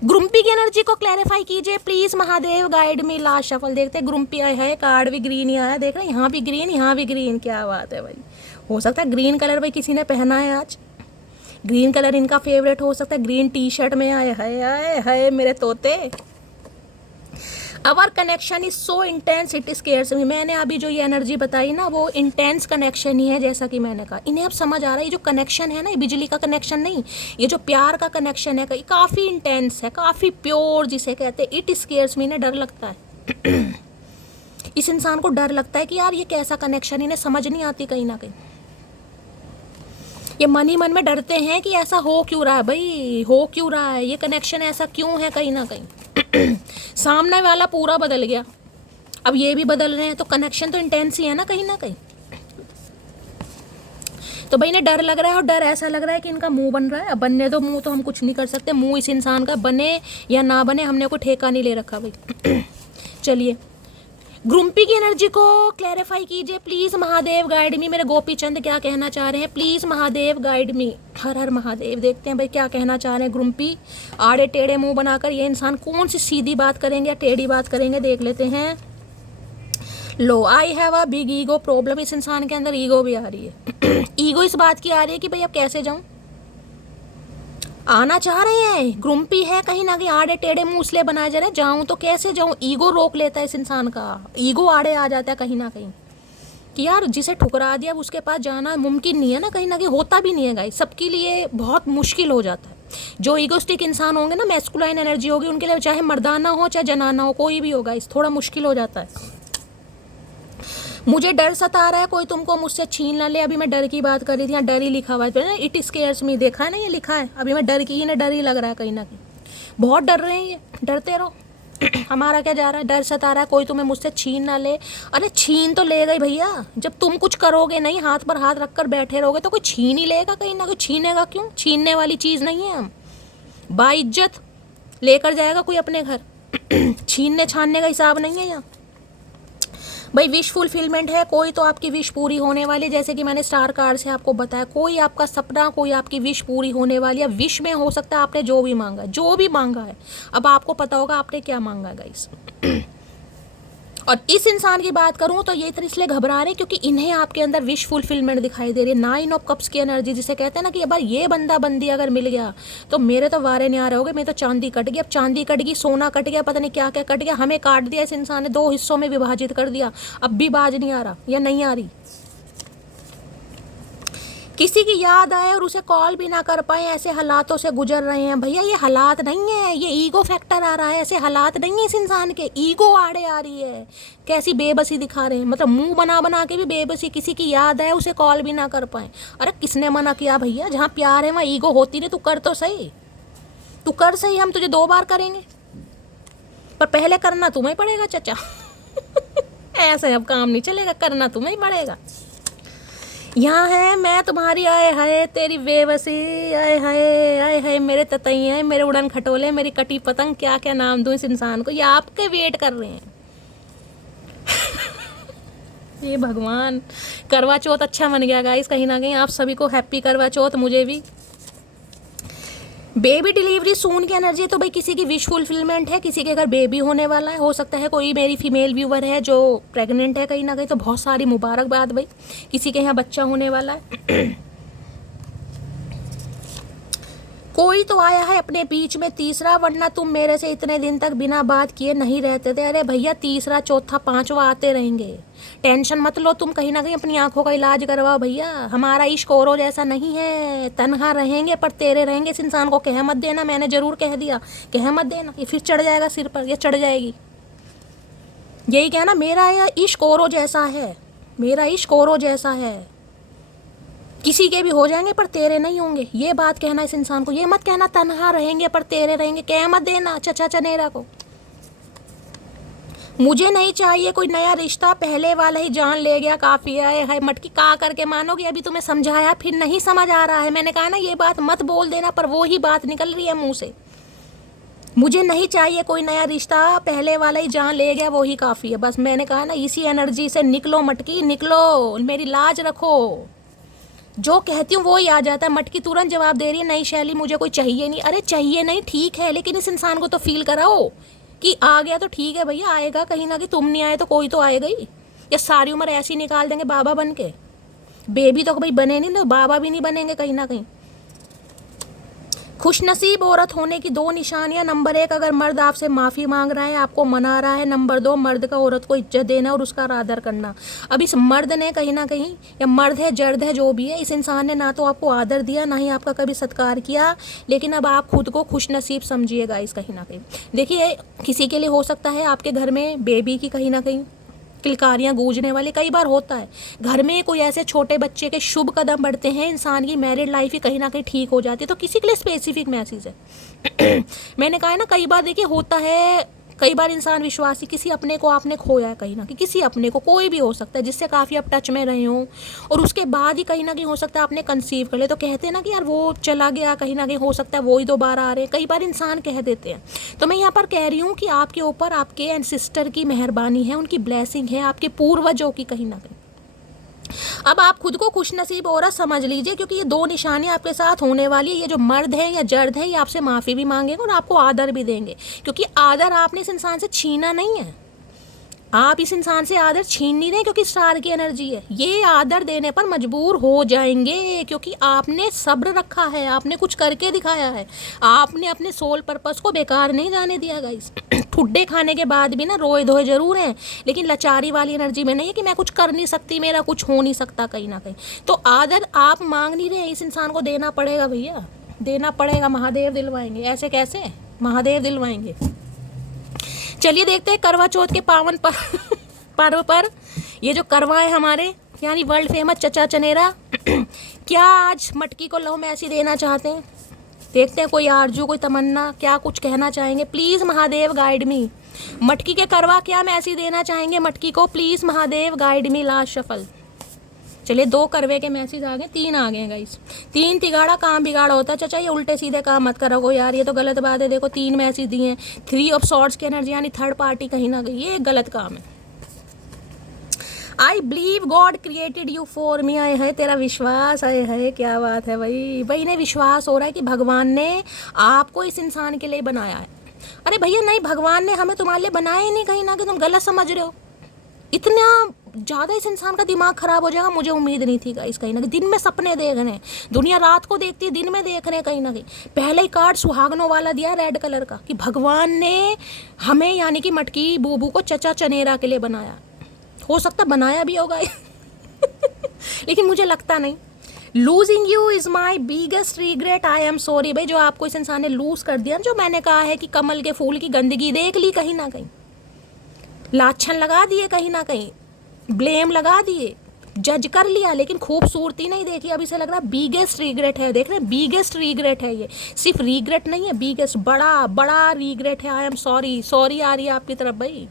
ग्रुम्पी की एनर्जी को क्लैरिफाई कीजिए please Mahadev guide me. Last shuffle देखते हैं। ग्रुम्पी आया है, कार्ड भी ग्रीन ही आया, देख रहे हैं यहाँ भी ग्रीन यहाँ भी ग्रीन, क्या बात है भाई। हो सकता है ग्रीन कलर भाई किसी ने पहना है आज, ग्रीन कलर इनका फेवरेट हो सकता है। ग्रीन टी शर्ट में आए हाय मेरे तोते। Our connection is so intense it scares me. मैंने अभी जो ये एनर्जी बताई ना, वो इंटेंस कनेक्शन ही है। जैसा कि मैंने कहा, इन्हें अब समझ आ रहा है ये जो कनेक्शन है ना, ये बिजली का कनेक्शन नहीं, ये जो प्यार का कनेक्शन है काफ़ी इंटेंस है, काफ़ी प्योर जिसे कहते हैं। इट स्केयर्स मी, इन्हें डर लगता है। इस इंसान को डर लगता है कि यार ये कैसा कनेक्शन, इन्हें समझ नहीं आती कहीं ना कहीं। ये मन ही मन में डरते हैं कि ऐसा हो क्यों रहा है भाई, हो क्यों रहा है, ये कनेक्शन ऐसा क्यों है कहीं ना कहीं। सामने वाला पूरा बदल गया, अब ये भी बदल रहे हैं, तो कनेक्शन तो इंटेंस ही है ना कहीं ना कहीं। तो भाई इन्हें डर लग रहा है, और डर ऐसा लग रहा है कि इनका मुंह बन रहा है। अब बनने दो मुंह, तो हम कुछ नहीं कर सकते। मुंह इस इंसान का बने या ना बने, हमने कोई ठेका नहीं ले रखा भाई। चलिए, ग्रुम्पी की एनर्जी को क्लैरिफाई कीजिए प्लीज़ महादेव गाइड मी। मेरे गोपी चंद क्या कहना चाह रहे हैं, प्लीज़ महादेव गाइड मी। हर हर महादेव। देखते हैं भाई क्या कहना चाह रहे हैं ग्रुम्पी। आड़े टेढ़े मुंह बनाकर ये इंसान कौन सी सीधी बात करेंगे या टेढ़ी बात करेंगे, देख लेते हैं। लो, I have a big ego problem. इस इंसान के अंदर ईगो भी आ रही है। ईगो इस बात की आ रही है कि भाई अब कैसे जाऊँ, आना चाह रहे हैं, ग्रुम्पी है कहीं ना कहीं, आड़े टेढ़े मुंह इसलिए बनाए जा रहे हैं, जाऊं तो कैसे जाऊं। ईगो रोक लेता है इस इंसान का, ईगो आड़े आ जाता है कहीं ना कहीं कि यार जिसे ठुकरा दिया उसके पास जाना मुमकिन नहीं है ना, कहीं ना कहीं होता भी नहीं है गाइस, सबके लिए बहुत मुश्किल हो जाता है। जो ईगोस्टिक इंसान होंगे ना, मैस्कुलाइन एनर्जी होगी उनके लिए, चाहे मर्दाना हो चाहे जनाना हो, कोई भी होगा, इस थोड़ा मुश्किल हो जाता है। मुझे डर सता रहा है कोई तुमको मुझसे छीन ना ले। अभी मैं डर की बात कर रही थी, यहाँ डर ही लिखा हुआ है, इट स्केयर्स मी, देखा है ना ये लिखा है। अभी मैं डर की, इन्हें डर ही लग रहा है कहीं ना कहीं, बहुत डर रहे हैं ये। डरते रहो, हमारा क्या जा रहा है। डर सता रहा है कोई तुम्हें मुझसे छीन ना ले। अरे छीन तो ले गई भैया, जब तुम कुछ करोगे नहीं, हाथ पर हाथ रख कर बैठे रहोगे तो कोई छीन ही लेगा कहीं ना। कोई छीनेगा क्यों, छीनने वाली चीज़ नहीं है हम। बाइज्जत लेकर जाएगा कोई अपने घर। छीनने छानने का हिसाब नहीं है यहाँ भाई। विश फुलफिलमेंट है, कोई तो आपकी विश पूरी होने वाली है। जैसे कि मैंने स्टार कार्ड से आपको बताया, कोई आपका सपना, कोई आपकी विश पूरी होने वाली है। विश में हो सकता है आपने जो भी मांगा है, जो भी मांगा है, अब आपको पता होगा आपने क्या मांगा गाइस। और इस इंसान की बात करूं तो ये इसलिए घबरा रहे क्योंकि इन्हें आपके अंदर विश फुलफिलमेंट दिखाई दे रही है। 9 ऑफ कप्स की एनर्जी, जिसे कहते हैं ना कि अब ये बंदा बंदी अगर मिल गया तो मेरे तो वारे नहीं आ रहे होगे, मेरे तो चांदी कट गई। अब चांदी कट गई, सोना कट गया, पता नहीं क्या क्या कट गया, हमें काट दिया इस इंसान ने, 2 हिस्सों में विभाजित कर दिया। अब भी बाज नहीं आ रहा या नहीं आ रही, किसी की याद आए और उसे कॉल भी ना कर पाए, ऐसे हालातों से गुजर रहे हैं भैया। ये हालात नहीं है, ये ईगो फैक्टर आ रहा है, ऐसे हालात नहीं है इस इंसान के, ईगो आड़े आ रही है। कैसी बेबसी दिखा रहे हैं, मतलब मुंह बना बना के भी बेबसी। किसी की याद आए उसे कॉल भी ना कर पाए। अरे किसने मना किया भैया, जहाँ प्यार है वहाँ ईगो होती नहीं। तू कर तो सही, तू कर सही, हम तुझे 2 बार करेंगे, पर पहले करना तुम्हें पड़ेगा चचा। ऐसे अब काम नहीं चलेगा, करना तुम्हें ही पड़ेगा। यहाँ है मैं तुम्हारी, आए हाय तेरी बेबसी, आए हाय आए हाय मेरे ततई हैं, मेरे उड़न खटोले, मेरी कटी पतंग, क्या क्या नाम दूँ इस इंसान को, ये आपके वेट कर रहे हैं। ये भगवान, करवा चौथ अच्छा बन गया गाइस कहीं ना कहीं। आप सभी को हैप्पी करवा चौथ, मुझे भी। बेबी डिलीवरी सून की एनर्जी है, तो भाई किसी की विश फुलफिलमेंट है, किसी के घर बेबी होने वाला है। हो सकता है कोई मेरी फीमेल व्यूवर है जो प्रेग्नेंट है कहीं ना कहीं, तो बहुत सारी मुबारकबाद भाई, किसी के यहाँ बच्चा होने वाला है। कोई तो आया है अपने बीच में तीसरा, वरना तुम मेरे से इतने दिन तक बिना बात किए नहीं रहते थे। अरे भैया, तीसरा चौथा पांचवा आते रहेंगे, टेंशन मत लो। तुम कहीं ना कहीं अपनी आंखों का इलाज करवाओ भैया। हमारा इश्क औरों जैसा नहीं है, तन्हा रहेंगे पर तेरे रहेंगे। इस इंसान को कह मत देना, मैंने जरूर कह दिया, कह मत देना, ये फिर चढ़ जाएगा सिर पर, ये चढ़ जाएगी। यही कहना, मेरा इश्क औरों जैसा है, मेरा इश्क औरों जैसा है। किसी के भी हो जाएंगे पर तेरे नहीं होंगे, ये बात कहना इस इंसान को। ये मत कहना तन्हा रहेंगे पर तेरे रहेंगे, कह मत देना चचा चनेरा को। मुझे नहीं चाहिए कोई नया रिश्ता, पहले वाला ही जान ले गया काफी है। मटकी का करके मानोगे, अभी तुम्हें समझाया फिर नहीं समझ आ रहा है। मैंने कहा ना ये बात मत बोल देना, पर वो ही बात निकल रही है मुंह से। मुझे नहीं चाहिए कोई नया रिश्ता, पहले वाला ही जान ले गया, वो ही काफ़ी है बस। मैंने कहा ना, इसी एनर्जी से निकलो मटकी, निकलो, मेरी लाज रखो। जो कहती हूँ वो ही आ जाता है। मटकी तुरंत जवाब दे रही है, नहीं शैली मुझे कोई चाहिए नहीं। अरे चाहिए नहीं ठीक है, लेकिन इस इंसान को तो फील कराओ कि आ गया तो ठीक है भैया, आएगा कहीं ना कहीं। तुम नहीं आए तो कोई तो आएगा ही, या सारी उम्र ऐसे ही निकाल देंगे बाबा बन के। बेबी तो भाई बने नहीं, तो बाबा भी नहीं बनेंगे कहीं ना कहीं। खुशनसीब औरत होने की 2 निशानियां। नंबर 1, अगर मर्द आपसे माफ़ी मांग रहा है, आपको मना रहा है। नंबर 2, मर्द का औरत को इज्जत देना और उसका आदर करना। अब इस मर्द ने कहीं ना कहीं, या मर्द है जर्द है जो भी है, इस इंसान ने ना तो आपको आदर दिया, ना ही आपका कभी सत्कार किया। लेकिन अब आप खुद को खुशनसीब समझिएगा इस कहीं ना कहीं। देखिए, किसी के लिए हो सकता है आपके घर में बेबी की कहीं ना कहीं किलकारियाँ गूंजने वाले। कई बार होता है घर में कोई ऐसे छोटे बच्चे के शुभ कदम बढ़ते हैं, इंसान की मैरिड लाइफ ही कहीं ना कहीं ठीक हो जाती है। तो किसी के लिए स्पेसिफिक मैसेज है। मैंने कहा है ना, कई बार देखिए होता है, कई बार इंसान विश्वासी, किसी अपने को आपने खोया है कहीं ना कहीं, किसी अपने को, कोई भी हो सकता है जिससे काफ़ी आप टच में रहे हो, और उसके बाद ही कहीं ना कहीं हो सकता है आपने कंसीव कर ले। तो कहते हैं ना कि यार वो चला गया, कहीं ना कहीं हो सकता है वो ही दोबारा आ रहे हैं, कई बार इंसान कह देते हैं। तो मैं यहाँ पर कह रही हूँ कि आपके ऊपर आपके एंसेस्टर की मेहरबानी है, उनकी ब्लेसिंग है, आपके पूर्वजों की कहीं ना कहीं। अब आप खुद को खुशनसीब औरत समझ लीजिए, क्योंकि ये 2 निशानियां आपके साथ होने वाली है। ये जो मर्द है या जर्द है, ये आपसे माफ़ी भी मांगेंगे और आपको आदर भी देंगे, क्योंकि आदर आपने इस इंसान से छीना नहीं है। आप इस इंसान से आदर छीन नहीं रहे, क्योंकि स्टार की एनर्जी है। ये आदर देने पर मजबूर हो जाएंगे, क्योंकि आपने सब्र रखा है, आपने कुछ करके दिखाया है, आपने अपने सोल पर्पस को बेकार नहीं जाने दिया गाइस। ठुड्डे खाने के बाद भी ना रोए धोए जरूर हैं, लेकिन लाचारी वाली एनर्जी में नहीं है कि मैं कुछ कर नहीं सकती, मेरा कुछ हो नहीं सकता कहीं ना कहीं। तो आदर आप मांग नहीं रहे, इस इंसान को देना पड़ेगा भैया, देना पड़ेगा। महादेव दिलवाएंगे, ऐसे कैसे महादेव दिलवाएंगे। चलिए देखते हैं करवा चौथ के पावन पर्व पर ये जो करवा है हमारे, यानी वर्ल्ड फेमस चचा चनेरा, क्या आज मटकी को लव मैसेज देना चाहते हैं। देखते हैं, कोई आरजू, कोई तमन्ना, क्या कुछ कहना चाहेंगे। प्लीज़ महादेव गाइड मी। मटकी के करवा क्या मैसेज देना चाहेंगे मटकी को, please Mahadev guide me. Last shuffle. चलिए 2 करवे के मैसेज आ गए, 3 आ गए गाइस। 3 तिगाड़ा काम बिगाड़ा होता है चाचा, ये उल्टे सीधे काम मत करो यार, ये तो गलत बात है। देखो 3 मैसेज दिए हैं, 3 ऑफ सॉर्ड्स की एनर्जी, यानी थर्ड पार्टी कहीं ना कहीं, ये गलत काम है। I believe God created you for me. आए है तेरा विश्वास, आए है क्या बात है भाई। भाई इन्हें विश्वास हो रहा है कि भगवान ने आपको इस इंसान के लिए बनाया है। अरे भैया नहीं, भगवान ने हमें तुम्हारे लिए बनाया ही नहीं, कहीं ना कहीं तुम गलत समझ रहे हो। इतना ज़्यादा इस इंसान का दिमाग खराब हो जाएगा, मुझे उम्मीद नहीं थी गाइस। कहीं ना कहीं दिन में सपने देख रहे हैं, दुनिया रात को देखती है, दिन में देख रहे हैं कहीं ना कहीं। पहले ही कार्ड सुहागनों वाला दिया रेड कलर का, कि भगवान ने हमें, यानी कि मटकी बूबू को चचा चनेरा के लिए बनाया। हो सकता बनाया भी होगा लेकिन मुझे लगता नहीं। Losing you is my biggest regret, I am sorry. भाई जो आपको इस इंसान ने लूज कर दिया, जो मैंने कहा है कि कमल के फूल की गंदगी देख ली कहीं ना कहीं, लाछन लगा दिए कहीं ना कहीं, ब्लेम लगा दिए, जज कर लिया, लेकिन खूबसूरती नहीं देखी। अब इसे लग रहा है बिगेस्ट रिग्रेट है। देख रहे हैं, बिगेस्ट रिग्रेट है ये, सिर्फ रिग्रेट नहीं है, बिगेस्ट, बड़ा बड़ा रिग्रेट है। आई एम सॉरी, सॉरी आ रही है आपकी तरफ भाई।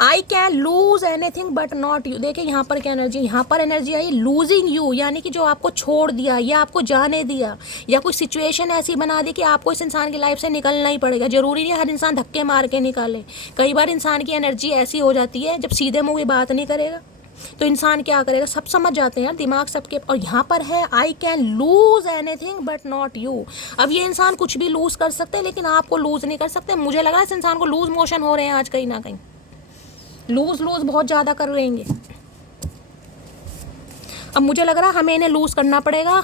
I can lose anything but not you. देखिए यहाँ पर क्या एनर्जी, यहाँ पर एनर्जी आई लूजिंग यू, यानी कि जो आपको छोड़ दिया या आपको जाने दिया या कोई सिचुएशन ऐसी बना दी कि आपको इस इंसान की लाइफ से निकलना ही पड़ेगा। जरूरी नहीं हर इंसान धक्के मार के निकाले, कई बार इंसान की एनर्जी ऐसी हो जाती है जब सीधे मुँह बात नहीं करेगा तो इंसान क्या करेगा, सब समझ जाते हैं यार, दिमाग सबके। और यहाँ पर है I can lose anything but not you. अब ये इंसान कुछ भी लूज कर सकते हैं लेकिन आपको लूज नहीं कर सकते। मुझे लग रहा है इस इंसान को लूज मोशन हो रहे हैं आज, कहीं ना कहीं लूज बहुत ज़्यादा कर रहेंगे। अब मुझे लग रहा है हमें इन्हें लूज करना पड़ेगा।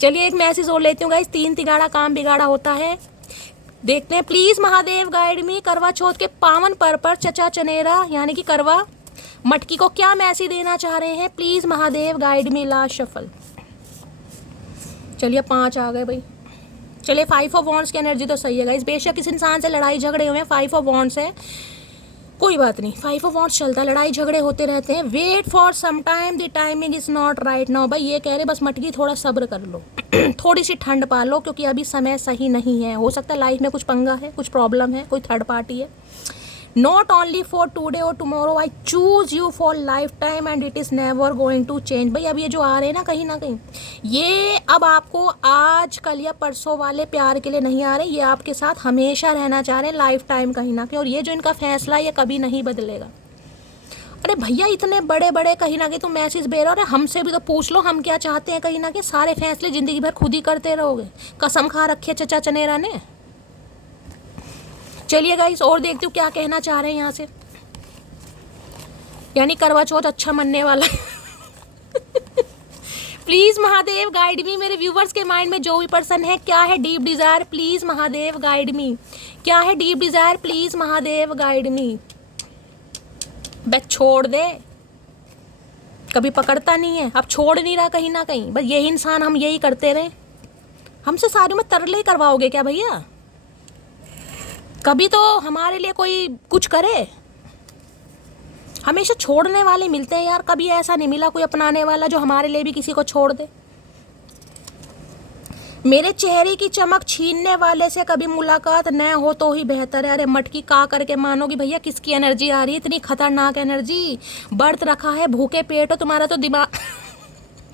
चलिए एक मैसेज और लेती हूँ गाइस, 3 तिगाड़ा काम बिगाड़ा होता है, देखते हैं। प्लीज महादेव गाइड मी, करवा चौथ के पावन पर्व पर चचा चनेरा यानी कि करवा मटकी को क्या मैसेज देना चाह रहे हैं, please Mahadev guide me. Last shuffle, चलिए 5 आ गए भाई। चलिए 5 ऑफ वॉन्ड्स की एनर्जी तो सही है गाइस, बेशक इस इंसान से लड़ाई झगड़े हुए हैं, 5 ऑफ वॉन्ड्स है, कोई बात नहीं, 5 ऑफ वॉन्ड्स चलता है, लड़ाई झगड़े होते रहते हैं। Wait for some time, the timing is not right now. भाई ये कह रहे बस मटकी थोड़ा सब्र कर लो, थोड़ी सी ठंड पा लो, क्योंकि अभी समय सही नहीं है। हो सकता है लाइफ में कुछ पंगा है, कुछ प्रॉब्लम है, कोई थर्ड पार्टी है। नॉट ओनली फॉर टूडे और tomorrow, I choose you for lifetime and it is never going to change. भाई अब ये जो आ रहे हैं ना कहीं ये अब आपको आज कल या परसों वाले प्यार के लिए नहीं आ रहे, ये आपके साथ हमेशा रहना चाह रहे हैं, लाइफ टाइम कहीं ना कहीं। और ये जो इनका फैसला ये कभी नहीं बदलेगा। अरे भैया इतने बड़े बड़े कहीं ना कहीं तुम मैसेज दे रहे हो, हमसे भी तो पूछ लो हम क्या चाहते हैं। कहीं ना कहीं सारे फैसले जिंदगी भर खुद ही करते रहोगे, कसम खा रखी है चचा चनेरा ने। चलिए गाइस और देखती हूँ क्या कहना चाह रहे हैं यहाँ से, यानी करवा चौथ अच्छा मनने वाला। प्लीज महादेव गाइड मी, मेरे व्यूवर्स के माइंड में जो भी पर्सन है, क्या है deep Dzire, please Mahadev guide मी। क्या है deep Dzire, please Mahadev guide मी। बस छोड़ दे, कभी पकड़ता नहीं है, अब छोड़ नहीं रहा कहीं ना कहीं। बस यही इंसान हम यही करते रहे, हमसे सारी में तरले ही करवाओगे क्या भैया? कभी तो हमारे लिए कोई कुछ करे। हमेशा छोड़ने वाले मिलते हैं यार, कभी ऐसा नहीं मिला कोई अपनाने वाला जो हमारे लिए भी किसी को छोड़ दे। मेरे चेहरे की चमक छीनने वाले से कभी मुलाकात न हो तो ही बेहतर है। अरे मटकी का करके मानोगी भैया किसकी एनर्जी आ रही है, इतनी खतरनाक एनर्जी। बर्त रखा है, भूखे पेट हो, तुम्हारा तो दिमाग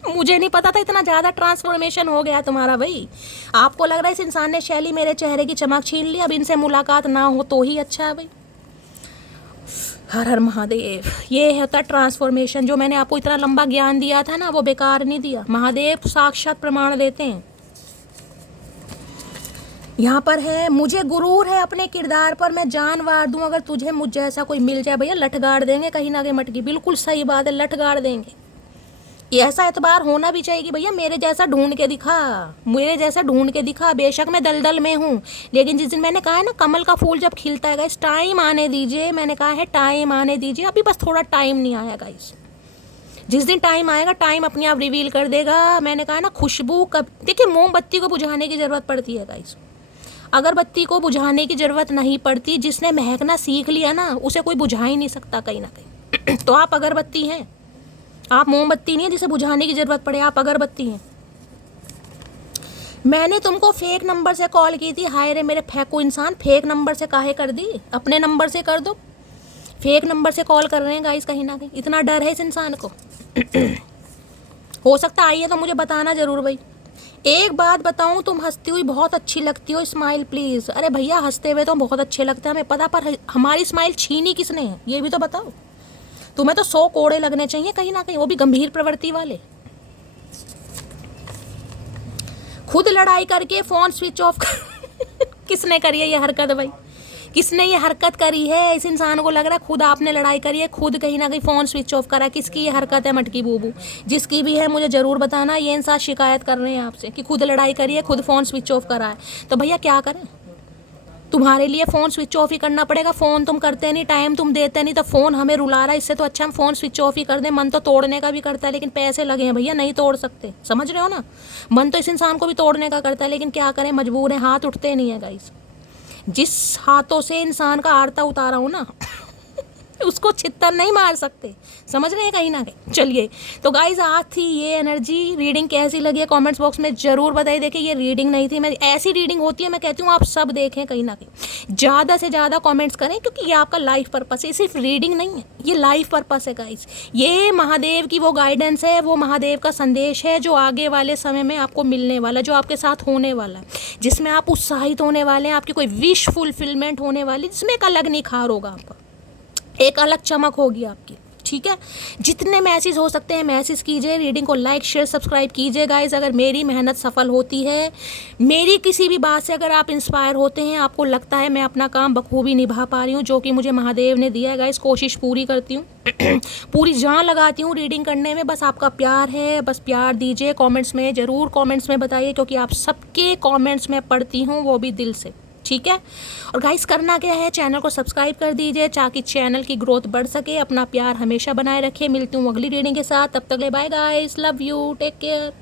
मुझे नहीं पता था इतना ज़्यादा ट्रांसफॉर्मेशन हो गया तुम्हारा भाई। आपको लग रहा है इस इंसान ने शैली मेरे चेहरे की चमक छीन ली, अब इनसे मुलाकात ना हो तो ही अच्छा है भाई। हर हर महादेव। ये होता है ट्रांसफॉर्मेशन। जो मैंने आपको इतना लंबा ज्ञान दिया था ना वो बेकार नहीं दिया, महादेव साक्षात प्रमाण देते हैं। यहाँ पर है मुझे गुरूर है अपने किरदार पर, मैं जान वार दूं अगर तुझे मुझ जैसा कोई मिल जाए। भैया लठ गाड़ देंगे कहीं ना कहीं मटकी, बिल्कुल सही बात है, लठ गाड़ देंगे। ऐसा एतबार होना भी चाहिए कि भैया मेरे जैसा ढूंढ के दिखा, मेरे जैसा ढूंढ के दिखा। बेशक मैं दलदल में हूँ, लेकिन जिस दिन मैंने कहा है ना कमल का फूल जब खिलता है गाइस, टाइम आने दीजिए, मैंने कहा है टाइम आने दीजिए। अभी बस थोड़ा टाइम नहीं आया गाइस, जिस दिन टाइम आएगा टाइम अपने आप रिवील कर देगा। मैंने कहा ना खुशबू कब, देखिए मोमबत्ती को बुझाने की ज़रूरत पड़ती है गाइस, अगरबत्ती को बुझाने की ज़रूरत नहीं पड़ती। जिसने महकना सीख लिया ना उसे कोई बुझा ही नहीं सकता कहीं ना कहीं। तो आप अगरबत्ती हैं, आप मोमबत्ती नहीं है जिसे बुझाने की ज़रूरत पड़े, आप अगरबत्ती हैं। मैंने तुमको फेक नंबर से कॉल की थी, हाय रे मेरे फेंको इंसान, फेक नंबर से काहे कर दी, अपने नंबर से कर दो। फेक नंबर से कॉल कर रहे हैं गाइस कहीं ना कहीं, इतना डर है इस इंसान को। हो सकता आई है तो मुझे बताना ज़रूर भाई। एक बात बताऊं, तुम हंसती हुई बहुत अच्छी लगती हो, स्माइल प्लीज़। अरे भैया हंसते हुए तो बहुत अच्छे लगते हैं हमें पता, पर हमारी स्माइल छीनी किसने है ये भी तो बताओ। तुम्हें तो 100 कोड़े लगने चाहिए कहीं ना कहीं, वो भी गंभीर प्रवृत्ति वाले। खुद लड़ाई करके फ़ोन स्विच ऑफ किसने करी है ये हरकत भाई, किसने ये हरकत करी है? इस इंसान को लग रहा है खुद आपने लड़ाई करी है, खुद कहीं ना कहीं फ़ोन स्विच ऑफ करा। किसकी ये हरकत है मटकी बूबू? जिसकी भी है मुझे ज़रूर बताना। ये इंसान शिकायत कर रहे हैं आपसे कि खुद लड़ाई करी है, खुद फ़ोन स्विच ऑफ करा है। तो भैया क्या करें, तुम्हारे लिए फ़ोन स्विच ऑफ ही करना पड़ेगा। फ़ोन तुम करते नहीं, टाइम तुम देते नहीं, तो फ़ोन हमें रुला रहा है। इससे तो अच्छा हम फ़ोन स्विच ऑफ ही कर दें। मन तो तोड़ने का भी करता है लेकिन पैसे लगे हैं भैया, नहीं तोड़ सकते, समझ रहे हो ना। मन तो इस इंसान को भी तोड़ने का करता है लेकिन क्या करें, मजबूर है, हाथ उठते नहीं है गाइस। जिस हाथों से इंसान का आरता उतारा हूँ ना उसको छित्तर नहीं मार सकते, समझ रहे हैं कहीं ना कहीं। चलिए तो गाइज आज थी ये एनर्जी। रीडिंग कैसी लगी है कमेंट्स बॉक्स में ज़रूर बताइए। देखिए ये रीडिंग नहीं थी, मैं ऐसी रीडिंग होती है, मैं कहती हूँ आप सब देखें कहीं ना कहीं, ज़्यादा से ज़्यादा कमेंट्स करें, क्योंकि ये आपका लाइफ पर्पस है, सिर्फ रीडिंग नहीं है, ये लाइफ पर्पस है गाइज। ये महादेव की वो गाइडेंस है, वो महादेव का संदेश है जो आगे वाले समय में आपको मिलने वाला, जो आपके साथ होने वाला है, जिसमें आप उत्साहित होने वाले हैं, आपकी कोई विश फुलफिलमेंट होने वाली, जिसमें एक अलग निखार होगा आपका, एक अलग चमक होगी आपकी। ठीक है, जितने मैसेज हो सकते हैं मैसेज कीजिए, रीडिंग को लाइक शेयर सब्सक्राइब कीजिए गाइज। अगर मेरी मेहनत सफल होती है, मेरी किसी भी बात से अगर आप इंस्पायर होते हैं, आपको लगता है मैं अपना काम बखूबी निभा पा रही हूँ जो कि मुझे महादेव ने दिया है गाइज, कोशिश पूरी करती हूँ पूरी जान लगाती हूँ रीडिंग करने में। बस आपका प्यार है, बस प्यार दीजिए, कमेंट्स में ज़रूर कमेंट्स में बताइए, क्योंकि आप सबके कमेंट्स में पढ़ती हूँ, वो भी दिल से। ठीक है, और गाइस करना क्या है, चैनल को सब्सक्राइब कर दीजिए ताकि चैनल की ग्रोथ बढ़ सके। अपना प्यार हमेशा बनाए रखिए। मिलती हूँ अगली रीडिंग के साथ, तब तक ले bye guys, love you, take care.